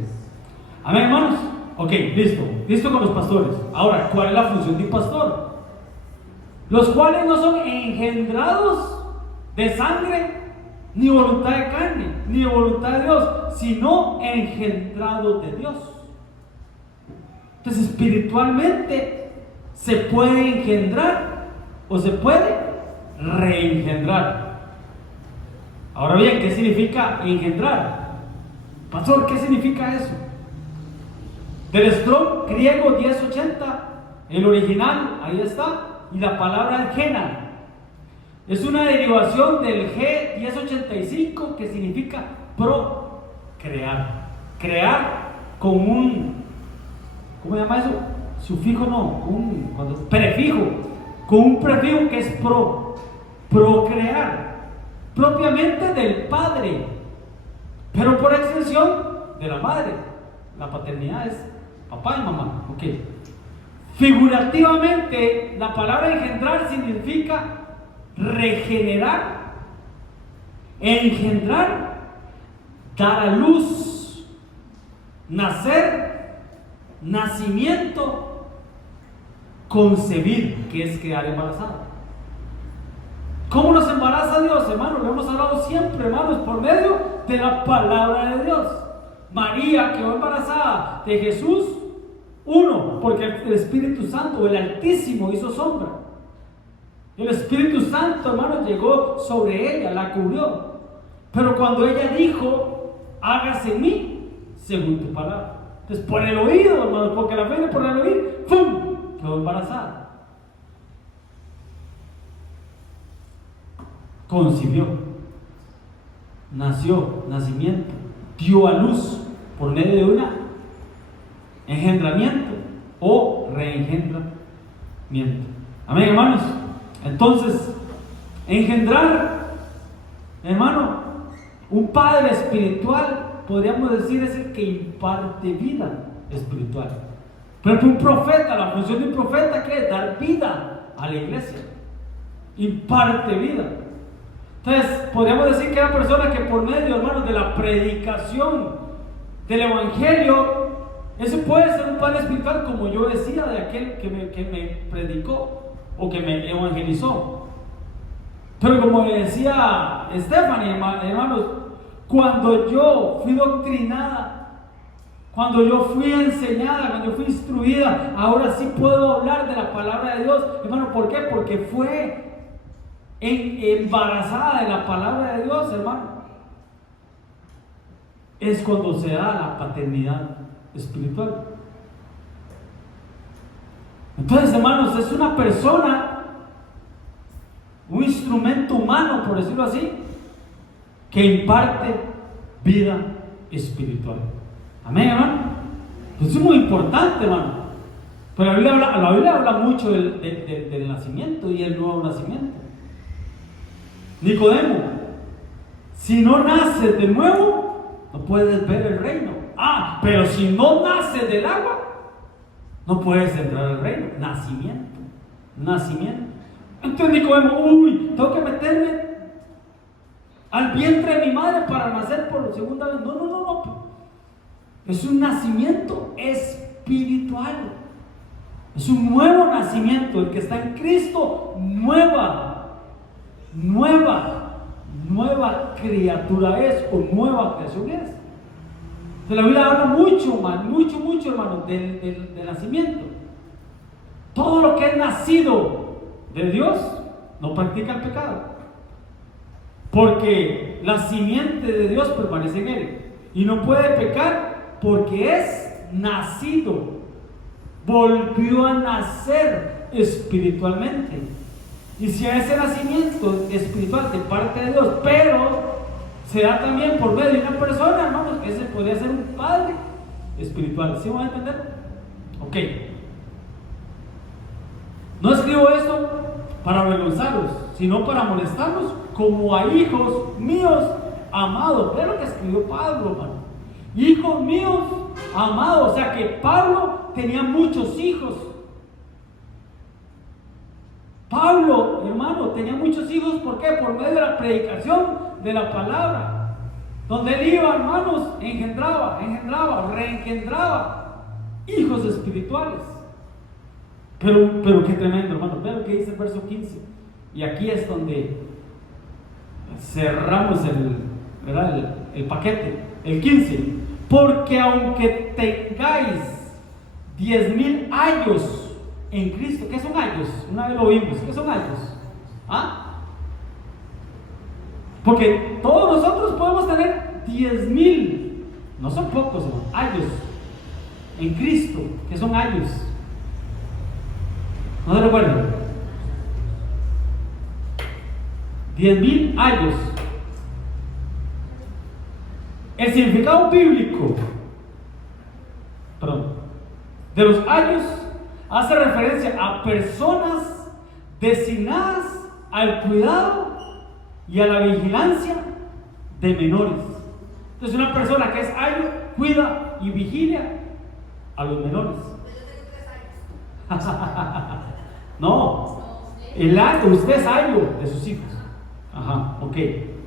Amén, hermanos. Ok, listo con los pastores. Ahora, ¿cuál es la función de un pastor? Los cuales no son engendrados de sangre, ni voluntad de carne, ni de voluntad de Dios, sino engendrados de Dios. Entonces, espiritualmente se puede engendrar o se puede reengendrar. Ahora bien, ¿qué significa engendrar? Pastor, ¿qué significa eso? Del Strong griego 1080, el original, ahí está, y la palabra gena es una derivación del G1085, que significa procrear. Crear con un, ¿cómo se llama eso? Sufijo no, prefijo, con un prefijo que es procrear, propiamente del padre, pero por extensión de la madre. La paternidad es papá y mamá. Ok. Figurativamente, la palabra engendrar significa regenerar, engendrar, dar a luz, nacer, nacimiento, concebir, que es quedar embarazada. ¿Cómo nos embaraza Dios, hermano? Lo hemos hablado siempre, hermanos, por medio de la palabra de Dios. María quedó embarazada de Jesús, porque el Espíritu Santo, el Altísimo, hizo sombra. El Espíritu Santo, hermano, llegó sobre ella, la cubrió. Pero cuando ella dijo: hágase en mí según tu palabra. Entonces, por el oído, hermano, porque la fe viene por el oído, ¡pum!, quedó embarazada. Concibió, nació, nacimiento, dio a luz por medio de un engendramiento o reengendramiento. Amén, hermanos. Entonces, engendrar, hermano, un padre espiritual, podríamos decir, es el que imparte vida espiritual. Pero un profeta, la función de un profeta, ¿qué es? Dar vida a la iglesia. Imparte vida. Entonces, podríamos decir que era persona que por medio, hermanos, de la predicación del evangelio, eso puede ser un padre espiritual, como yo decía, de aquel que me predicó o que me evangelizó. Pero como decía Stephanie, hermanos, cuando yo fui doctrinada, cuando yo fui enseñada, cuando yo fui instruida, ahora sí puedo hablar de la palabra de Dios, hermano. ¿Por qué? Porque fue embarazada de la palabra de Dios, hermano. Es cuando se da la paternidad espiritual. Entonces, hermanos, es una persona, un instrumento humano, por decirlo así, que imparte vida espiritual. Amén, hermano. Eso es muy importante, hermano. Pero la Biblia habla mucho del nacimiento y el nuevo nacimiento. Nicodemo, si no naces de nuevo, no puedes ver el reino. Ah, pero si no naces del agua, no puedes entrar al reino. Nacimiento. Entonces Nicodemo, tengo que meterme al vientre de mi madre para nacer por segunda vez. No. Es un nacimiento espiritual. Es un nuevo nacimiento. El que está en Cristo, nueva criatura es, o nueva creación es. Entonces la Biblia habla mucho, hermano, del nacimiento. Todo lo que es nacido de Dios no practica el pecado, porque la simiente de Dios permanece en él y no puede pecar porque es nacido, volvió a nacer espiritualmente. Y si a ese nacimiento espiritual de parte de Dios, pero se da también por medio de una persona, hermanos, que ese podría ser un padre espiritual. ¿Sí van a entender? Ok. No escribo esto para avergonzaros, sino para molestarlos como a hijos míos amados. Ve lo que escribió Pablo, hermano. Hijos míos amados. O sea que Pablo tenía muchos hijos. Pablo, hermano, tenía muchos hijos. ¿Por qué? Por medio de la predicación de la palabra. Donde él iba, hermanos, engendraba, reengendraba hijos espirituales. Pero qué tremendo, hermano. Vean lo que dice el verso 15. Y aquí es donde cerramos el paquete. El 15. Porque aunque tengáis 10,000 años en Cristo. ¿Qué son años? Una vez lo vimos. ¿Qué son años? Porque todos nosotros podemos tener 10,000. No son pocos, hermano. Años en Cristo. ¿Qué son años? ¿No se recuerdan? 10,000 años. El significado bíblico, de los años hace referencia a personas designadas al cuidado y a la vigilancia de menores. Entonces, una persona que es año cuida y vigilia a los menores. No, el año, usted es año de sus hijos. Ok,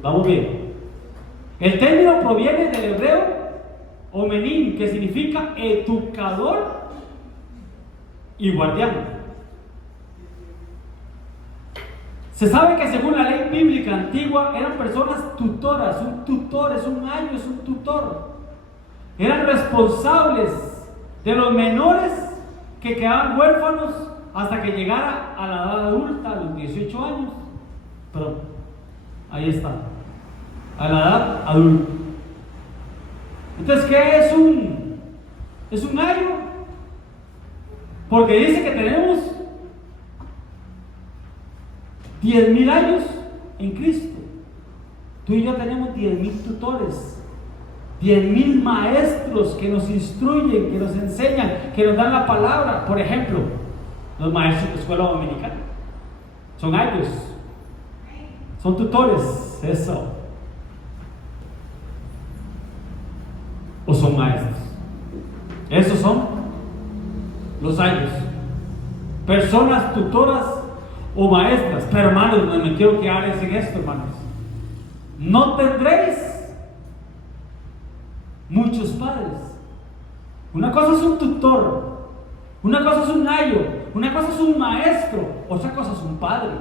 vamos bien. El término proviene del hebreo omenim, que significa educador y guardián. Se sabe que según la ley bíblica antigua eran personas tutoras. Un tutor es un año, es un tutor. Eran responsables de los menores que quedaban huérfanos hasta que llegara a la edad adulta, a los 18 años. Ahí está, a la edad adulta. Entonces, ¿qué es un año? Porque dice que tenemos 10,000 años en Cristo. Tú y yo tenemos 10,000 tutores, 10,000 maestros que nos instruyen, que nos enseñan, que nos dan la palabra. Por ejemplo, los maestros de escuela dominicana son años, son tutores, eso. O son maestros. Esos son los años. Personas tutoras o maestras. Pero hermanos, no me quiero quedar en esto, hermanos. No tendréis muchos padres. Una cosa es un tutor, una cosa es un ayo, una cosa es un maestro, otra cosa es un padre.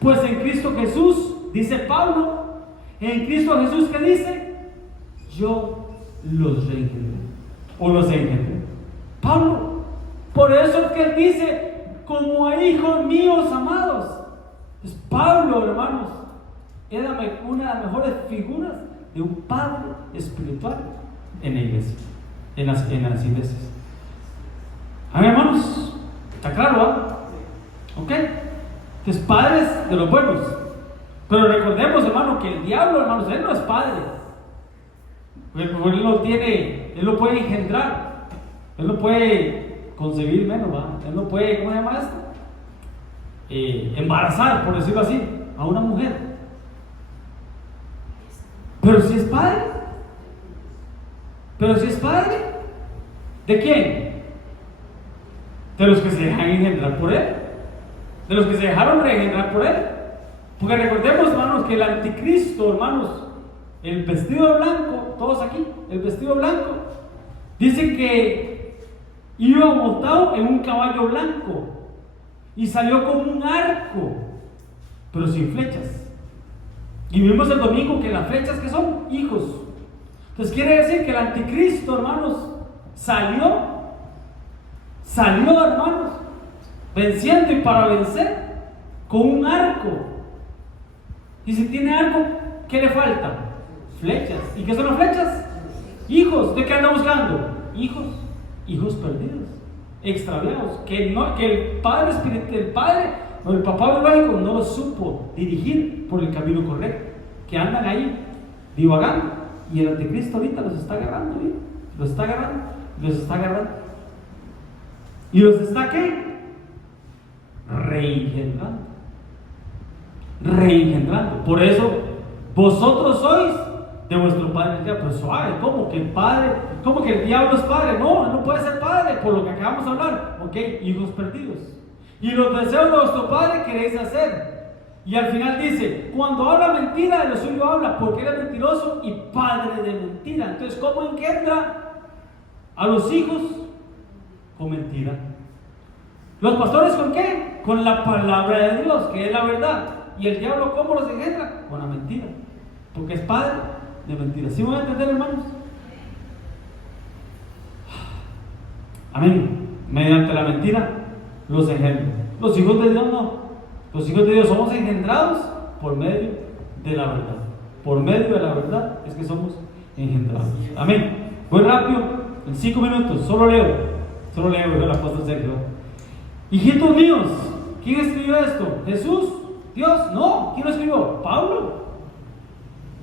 Pues en Cristo Jesús, dice Pablo, en Cristo Jesús, ¿qué dice? Yo los reengendré, o los engendré. Pablo, por eso es que él dice, como a hijos míos amados. Pues Pablo, hermanos, era una de las mejores figuras de un padre espiritual en la iglesia, en las iglesias. A ver, hermanos, ¿está claro? ¿Ok? Entonces, padres de los buenos. Pero recordemos, hermano, que el diablo, hermanos, él no es padre. Él no puede engendrar, él no puede concebir menos, él no puede, ¿cómo se llama esto? Embarazar, por decirlo así, a una mujer. Pero si es padre, Pero si es padre, ¿de quién? De los que se dejan engendrar por él, de los que se dejaron reengendrar por él. Porque recordemos, hermanos, que el anticristo, hermanos, el vestido de blanco, todos aquí, el vestido blanco, dice que iba montado en un caballo blanco y salió con un arco, pero sin flechas. Y vimos el domingo que las flechas, que son hijos. Entonces quiere decir que el anticristo, hermanos, salió, hermanos, venciendo, y para vencer con un arco. Y si tiene arco, ¿qué le falta? Flechas. ¿Y qué son las flechas? Hijos. ¿De qué anda buscando? Hijos perdidos, extraviados, que el padre espiritual, el padre o el papá biológico no los supo dirigir por el camino correcto, que andan ahí divagando, y el anticristo ahorita los está agarrando, ¿sí? Los está agarrando. ¿Y los está qué? Reengendrando. Por eso vosotros sois de vuestro padre. Pero suave, ¿cómo que el padre? ¿Cómo que el diablo es padre? No puede ser padre, por lo que acabamos de hablar. Ok, hijos perdidos. Y los deseos de vuestro padre queréis hacer. Y al final dice, cuando habla mentira, de lo suyo habla, porque él es mentiroso y padre de mentira. Entonces, ¿cómo engendra a los hijos? Con mentira. ¿Los pastores con qué? Con la palabra de Dios, que es la verdad. ¿Y el diablo cómo los engendra? Con la mentira, porque es padre de mentira. ¿Sí me van a entender, hermanos? Amén. Mediante la mentira los engendra. Los hijos de Dios no. Los hijos de Dios somos engendrados por medio de la verdad. Por medio de la verdad es que somos engendrados. Amén. Voy rápido, en 5 minutos, solo leo el apóstol Sergio. Hijitos míos, ¿quién escribió esto? ¿Jesús? ¿Dios? No. ¿Quién lo escribió?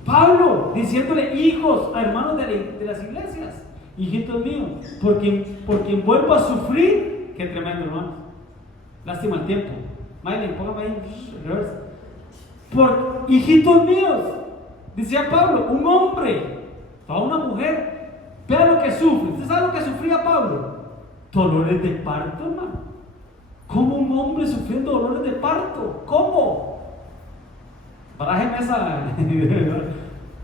Pablo, diciéndole hijos a hermanos de las iglesias. Hijitos míos, por quien vuelvo a sufrir. Qué tremendo, hermanos. Lástima el tiempo. Maylin, póngame ahí reversa. Por hijitos míos, decía Pablo, un hombre, o una mujer, vea lo que sufre. ¿Usted sabe lo que sufría Pablo? Dolores de parto, hermano. ¿Cómo un hombre sufriendo dolores de parto? ¿Cómo? Barájeme esa.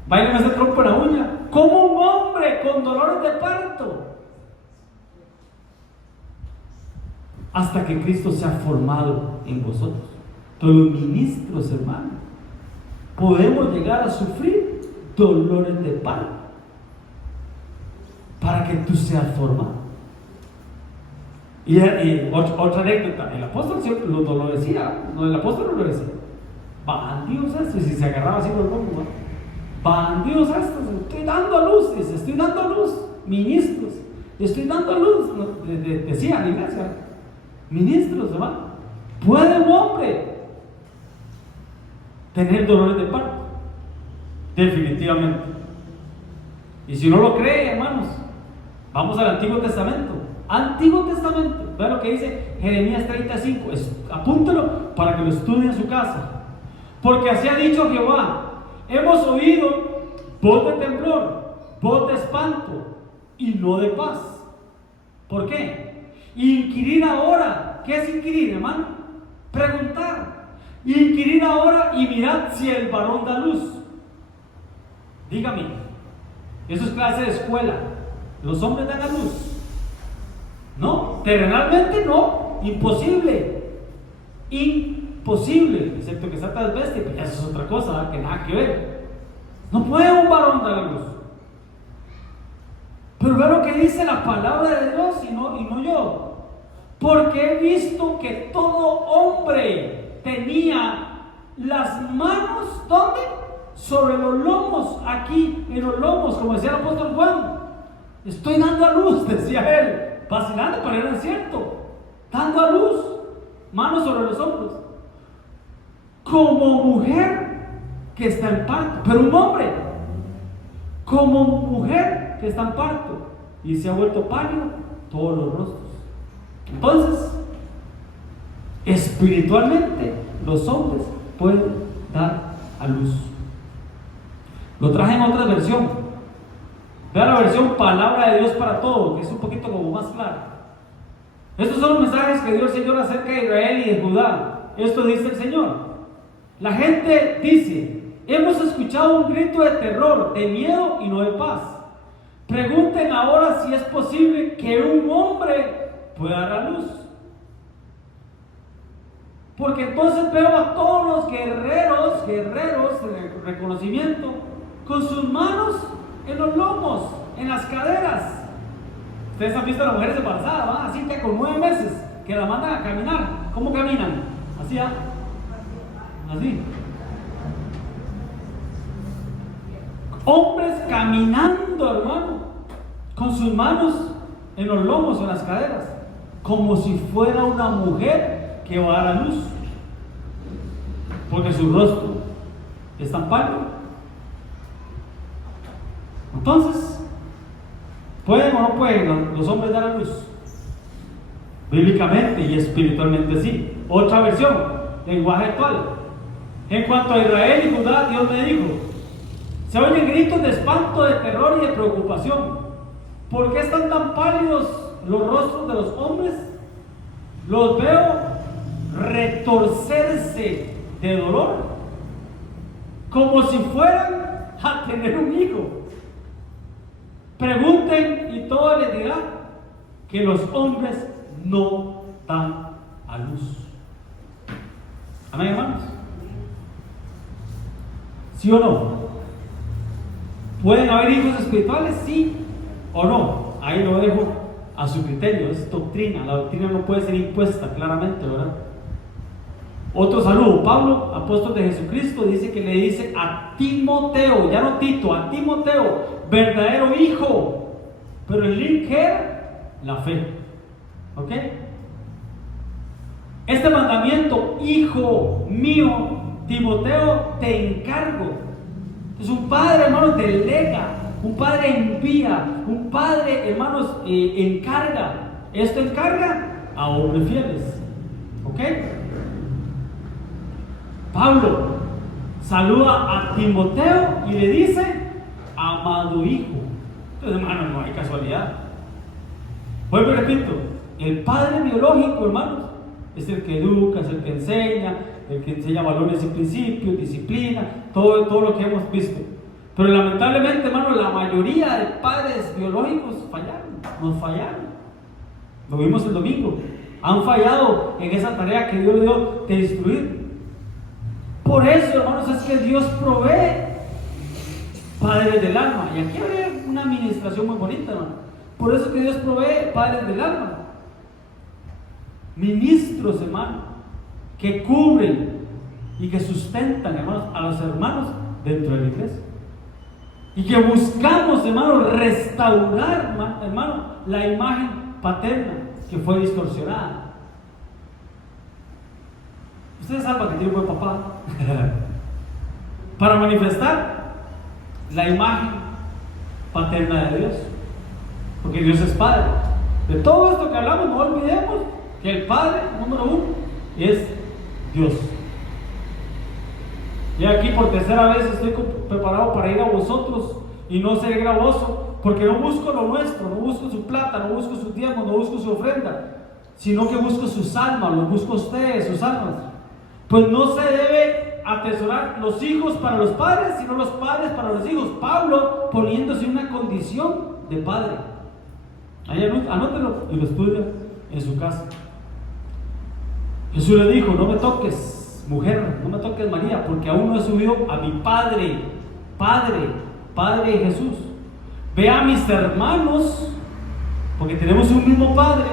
Báileme ese trompo en la uña. ¿Cómo un hombre con dolores de parto? Hasta que Cristo se ha formado en vosotros. Todos los ministros, hermanos, podemos llegar a sufrir dolores de parto para que tú seas formado. Y otra anécdota, el apóstol siempre lo decía, no, el apóstol no lo decía. Bandidos estos, y se agarraba así por el pombo, ¿no? Bandidos estos, estoy dando a luz, ministros, estoy dando a luz, decía la iglesia, ministros, hermano. ¿Puede un hombre tener dolores de parto? Definitivamente. Y si no lo cree, hermanos, vamos al Antiguo Testamento. Vean lo que dice Jeremías 35. Apúntelo para que lo estudie en su casa. Porque así ha dicho Jehová: hemos oído voz de temblor, voz de espanto y no de paz. ¿Por qué? Inquirir ahora. ¿Qué es inquirir, hermano? Preguntar. Inquirir ahora y mirad si el varón da luz. Dígame, eso es clase de escuela. ¿Los hombres dan a luz? No, terrenalmente no, imposible, excepto que Satanás bestia, pero eso es otra cosa, ¿verdad? Que nada que ver. No puede un varón dar a luz. Pero ve lo que dice la palabra de Dios y no yo. Porque he visto que todo hombre tenía las manos, ¿dónde? Sobre los lomos, aquí en los lomos, como decía el apóstol Juan. Estoy dando a luz, decía él. Vacilando, pero era cierto, dando a luz, manos sobre los hombros, como mujer que está en parto, pero un hombre, como mujer que está en parto, y se ha vuelto pálido todos los rostros. Entonces, espiritualmente, los hombres pueden dar a luz. Lo traje en otra versión. Vea la versión Palabra de Dios para Todo, que es un poquito como más clara. Estos son los mensajes que dio el Señor acerca de Israel y de Judá. Esto dice el Señor. La gente dice: hemos escuchado un grito de terror, de miedo y no de paz. Pregunten ahora si es posible que un hombre pueda dar a luz. Porque entonces veo a todos los guerreros de reconocimiento, con sus manos en los lomos, en las caderas. Ustedes han visto a las mujeres embarazadas, ¿va? Así que con 9 meses, que la mandan a caminar. ¿Cómo caminan? Así, ¿ah? Así. Hombres caminando, hermano, con sus manos en los lomos, en las caderas, como si fuera una mujer que va a dar a luz, porque su rostro es tan pálido. Entonces, ¿pueden o no pueden los hombres dar a luz? Bíblicamente y espiritualmente sí. Otra versión, lenguaje actual. En cuanto a Israel y Judá, Dios me dijo: se oyen gritos de espanto, de terror y de preocupación. ¿Por qué están tan pálidos los rostros de los hombres? Los veo retorcerse de dolor, como si fueran a tener un hijo. Pregunten y todo les dirá que los hombres no dan a luz. Amén, hermanos. ¿Sí o no? ¿Pueden haber hijos espirituales? Sí o no. Ahí lo dejo a su criterio. Es doctrina. La doctrina no puede ser impuesta claramente, ¿verdad? Otro saludo. Pablo, apóstol de Jesucristo, dice que le dice a Timoteo, ya no Tito, a Timoteo, verdadero hijo. Pero el link era la fe. ¿Ok? Este mandamiento: hijo mío, Timoteo, te encargo. Es un padre, hermanos, delega, un padre envía, un padre, hermanos, encarga. Esto encarga a hombres fieles. ¿Ok? Pablo saluda a Timoteo y le dice: amado hijo. Entonces, hermanos, no hay casualidad. Vuelvo y repito: el padre biológico, hermanos, es el que educa, es el que enseña valores y principios, disciplina, todo lo que hemos visto. Pero lamentablemente, hermanos, la mayoría de padres biológicos nos fallaron. Lo vimos el domingo. Han fallado en esa tarea que Dios dio de instruir. Por eso, hermanos, es que Dios provee padres del alma. Y aquí habría una administración muy bonita, hermano. Por eso que Dios provee padres del alma. Ministros, hermano, que cubren y que sustentan, hermanos, a los hermanos dentro de la iglesia. Y que buscamos, hermano, restaurar, hermano, la imagen paterna que fue distorsionada. Ustedes saben que tiene un buen papá. Para manifestar la imagen paterna de Dios. Porque Dios es Padre. De todo esto que hablamos, no olvidemos que el Padre, número 1, es Dios. Y aquí por tercera vez estoy preparado para ir a vosotros y no seré gravoso, porque no busco lo nuestro, no busco su plata, no busco sus diezmos, no busco su ofrenda, sino que busco sus almas, los busco a ustedes, sus almas. Pues no se debe atesorar los hijos para los padres, sino los padres para los hijos. Pablo poniéndose una condición de padre. Ahí anótelo y lo estudia en su casa. Jesús le dijo: no me toques, mujer, no me toques, María, porque aún no he subido a mi Padre, Padre de Jesús. Ve a mis hermanos, porque tenemos un mismo Padre,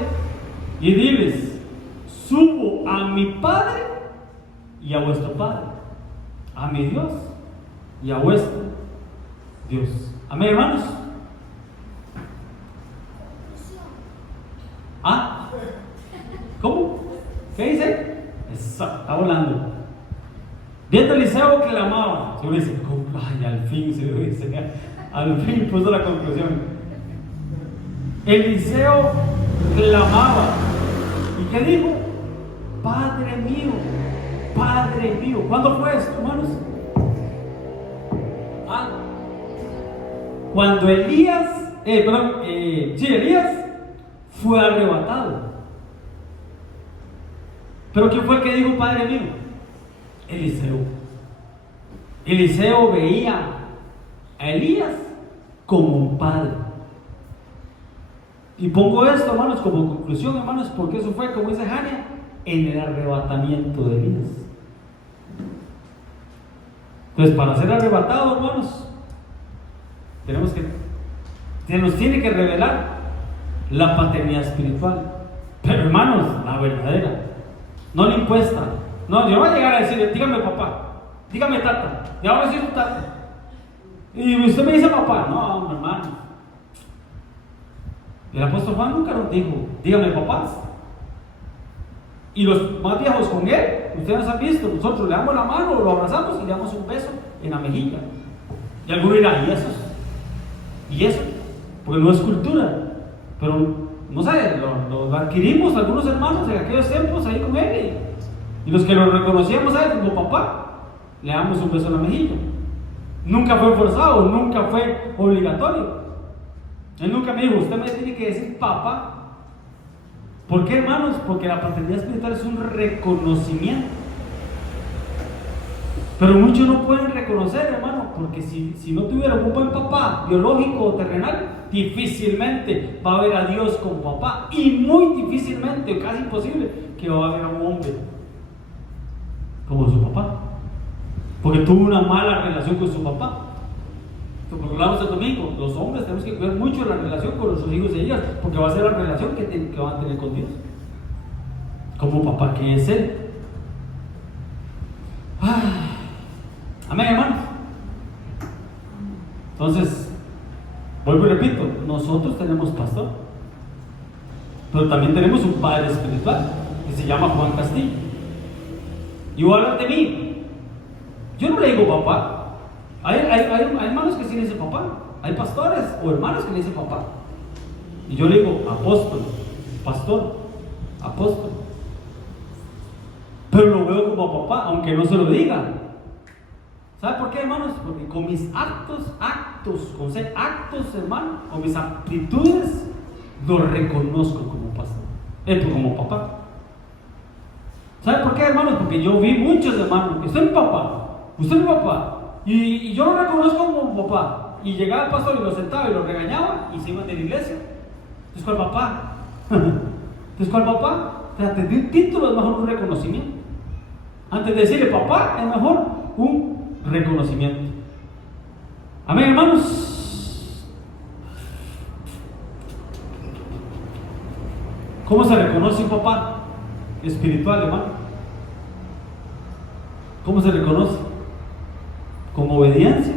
y diles: subo a mi Padre y a vuestro Padre, a mi Dios y a vuestro Dios. Amén, hermanos. ¿Ah? ¿Cómo? ¿Qué dice? Está volando. Viendo Eliseo clamaba. Se dice: ay, al fin, se dice, al fin puso la conclusión. Eliseo clamaba. ¿Y qué dijo? Padre mío, Padre mío. ¿Cuándo fue esto, hermanos? cuando Elías fue arrebatado. Pero ¿quién fue el que dijo Padre mío? Eliseo. Eliseo veía a Elías como un padre. Y pongo esto, hermanos, como conclusión, hermanos, porque eso fue, como dice Jania, en el arrebatamiento de Elías. Entonces, para ser arrebatado, hermanos, se nos tiene que revelar la paternidad espiritual. Pero, hermanos, la verdadera, no la impuesta. No, yo no voy a llegar a decirle, dígame papá, dígame tata, y ahora sí es tata. Y usted me dice papá, no, hermano. El apóstol Juan nunca nos dijo, dígame papás. Y los más viejos con él, ustedes nos han visto, nosotros le damos la mano, lo abrazamos y le damos un beso en la mejilla. Y algunos dirán, ¿y eso? Porque no es cultura. Pero, no sé, lo adquirimos algunos hermanos en aquellos tiempos ahí con él. Y los que lo reconocíamos a él como papá, le damos un beso en la mejilla. Nunca fue forzado, nunca fue obligatorio. Él nunca me dijo, usted me tiene que decir papá. ¿Por qué, hermanos? Porque la paternidad espiritual es un reconocimiento. Pero muchos no pueden reconocer, hermano, porque si no tuvieran un buen papá biológico o terrenal, difícilmente va a ver a Dios como papá. Y muy difícilmente, casi imposible, que va a ver a un hombre como su papá, porque tuvo una mala relación con su papá. Como hablamos el domingo, los hombres tenemos que cuidar mucho la relación con nuestros hijos y hijas, porque va a ser la relación que van a tener con Dios, como papá que es Él. Amén, hermanos. Entonces, vuelvo y repito, nosotros tenemos pastor, pero también tenemos un padre espiritual que se llama Juan Castillo. Y voy a hablar de mí. Yo no le digo papá. Hay hermanos que sí le dicen papá. Hay pastores o hermanos que le dicen papá. Y yo le digo apóstol, pastor, apóstol. Pero lo veo como papá, aunque no se lo diga. ¿Sabe por qué, hermanos? Porque con mis actos, hermano, con mis aptitudes, lo reconozco como pastor, como papá. ¿Sabe por qué, hermanos? Porque yo vi muchos hermanos, usted es mi papá, y yo lo reconozco como papá. Y llegaba el pastor y lo sentaba y lo regañaba y se iban de la iglesia. Entonces, ¿cuál papá? O sea, tener título es mejor un reconocimiento. Antes de decirle papá, es mejor un reconocimiento. Amén, hermanos. ¿Cómo se reconoce un papá espiritual, hermano? ¿Cómo se reconoce? Con obediencia.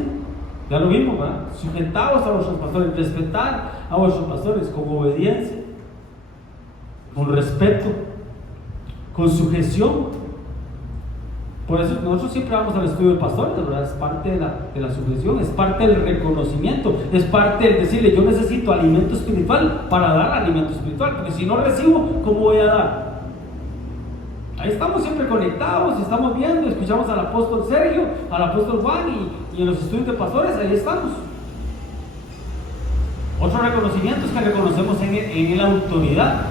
Ya lo vimos, ¿verdad? Sujetaos a vuestros pastores, respetar a vuestros pastores con obediencia, con respeto, con sujeción. Por eso nosotros siempre vamos al estudio de pastores, ¿verdad? Es parte de la sujeción, es parte del reconocimiento, es parte de decirle, yo necesito alimento espiritual para dar alimento espiritual, porque si no recibo, ¿cómo voy a dar? Ahí estamos siempre conectados, estamos viendo, escuchamos al apóstol Sergio, al apóstol Juan y en los estudios de pastores, ahí estamos. Otro reconocimiento es que reconocemos en la autoridad,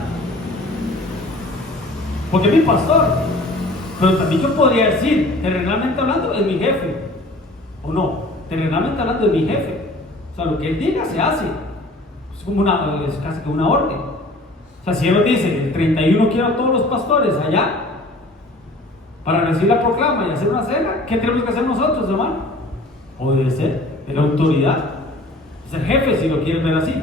porque es mi pastor. Pero también yo podría decir, terrenalmente hablando, es mi jefe. ¿O no? Terrenalmente hablando, es mi jefe. O sea, lo que él diga se hace. Es casi que una orden. O sea, si él nos dice, el 31 quiero a todos los pastores allá para recibir la proclama y hacer una cena, ¿qué tenemos que hacer nosotros, hermano? Obedecer. Es la autoridad. Es el jefe, si lo quieres ver así.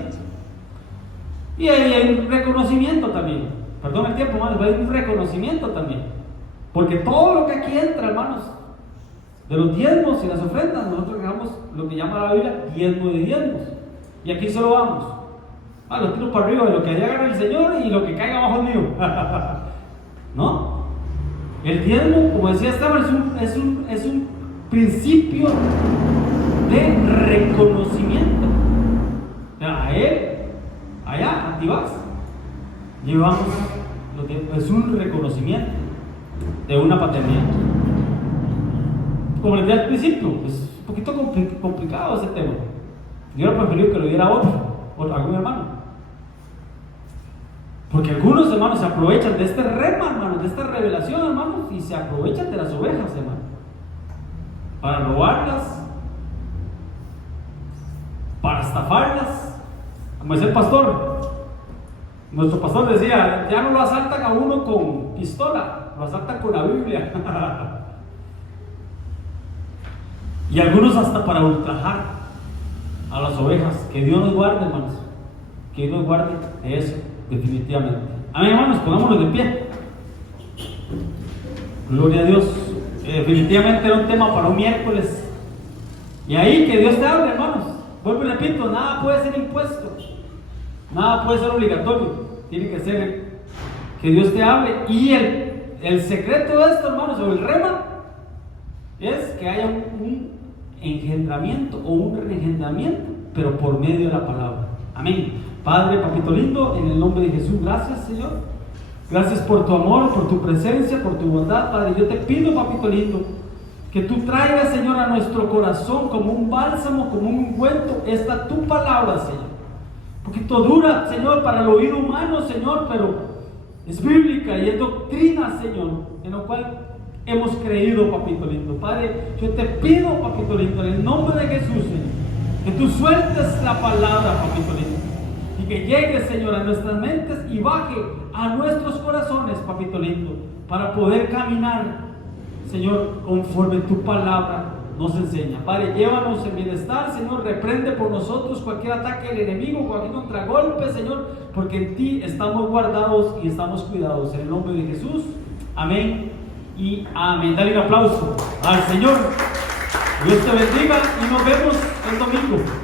Y ahí hay un reconocimiento también. Perdón el tiempo, hermano, hay un reconocimiento también. Porque todo lo que aquí entra, hermanos, de los diezmos y las ofrendas, nosotros dejamos lo que llama la Biblia diezmo de diezmos. Y aquí solo vamos. Lo tiro para arriba de lo que haya agarra el Señor y lo que caiga abajo mío. ¿No? El diezmo, como decía Esteban, es un principio de reconocimiento. A él, allá, a Tibás, llevamos lo que es un reconocimiento de una paternidad. Como les dije al principio, es un poquito complicado ese tema, Yo hubiera preferido que lo diera algún hermano. Porque algunos hermanos se aprovechan de este rema, hermanos, de esta revelación, hermanos, y se aprovechan de las ovejas, hermanos, para robarlas, para estafarlas. Como decía el pastor, nuestro pastor decía, ya no lo asaltan a uno con pistola, lo asaltan con la Biblia. Y algunos hasta para ultrajar a las ovejas. Que Dios nos guarde, hermanos, que Dios nos guarde de eso, definitivamente. Amén, hermanos, pongámonos de pie. Gloria a Dios. Definitivamente era un tema para un miércoles. Y ahí que Dios te hable, hermanos. Vuelvo y repito, nada puede ser impuesto, nada puede ser obligatorio. Tiene que ser que Dios te hable. Y el secreto de esto, hermanos, o el rema, es que haya un engendramiento o un reengendramiento, pero por medio de la palabra. Amén. Padre, papito lindo, en el nombre de Jesús, gracias, Señor. Gracias por tu amor, por tu presencia, por tu bondad, Padre. Yo te pido, papito lindo, que tú traigas, Señor, a nuestro corazón como un bálsamo, como un ungüento, esta tu palabra, Señor. Un poquito dura, Señor, para el oído humano, Señor, pero es bíblica y es doctrina, Señor, en lo cual hemos creído, papito lindo. Padre, yo te pido, papito lindo, en el nombre de Jesús, Señor, que tú sueltes la palabra, papito lindo, y que llegue, Señor, a nuestras mentes y baje a nuestros corazones, papito lindo, para poder caminar, Señor, conforme tu palabra nos enseña. Padre, llévanos en bienestar, Señor. Reprende por nosotros cualquier ataque del enemigo, cualquier contragolpe, Señor, porque en ti estamos guardados y estamos cuidados. En el nombre de Jesús, amén y amén. Dale un aplauso al Señor. Dios te bendiga y nos vemos el domingo.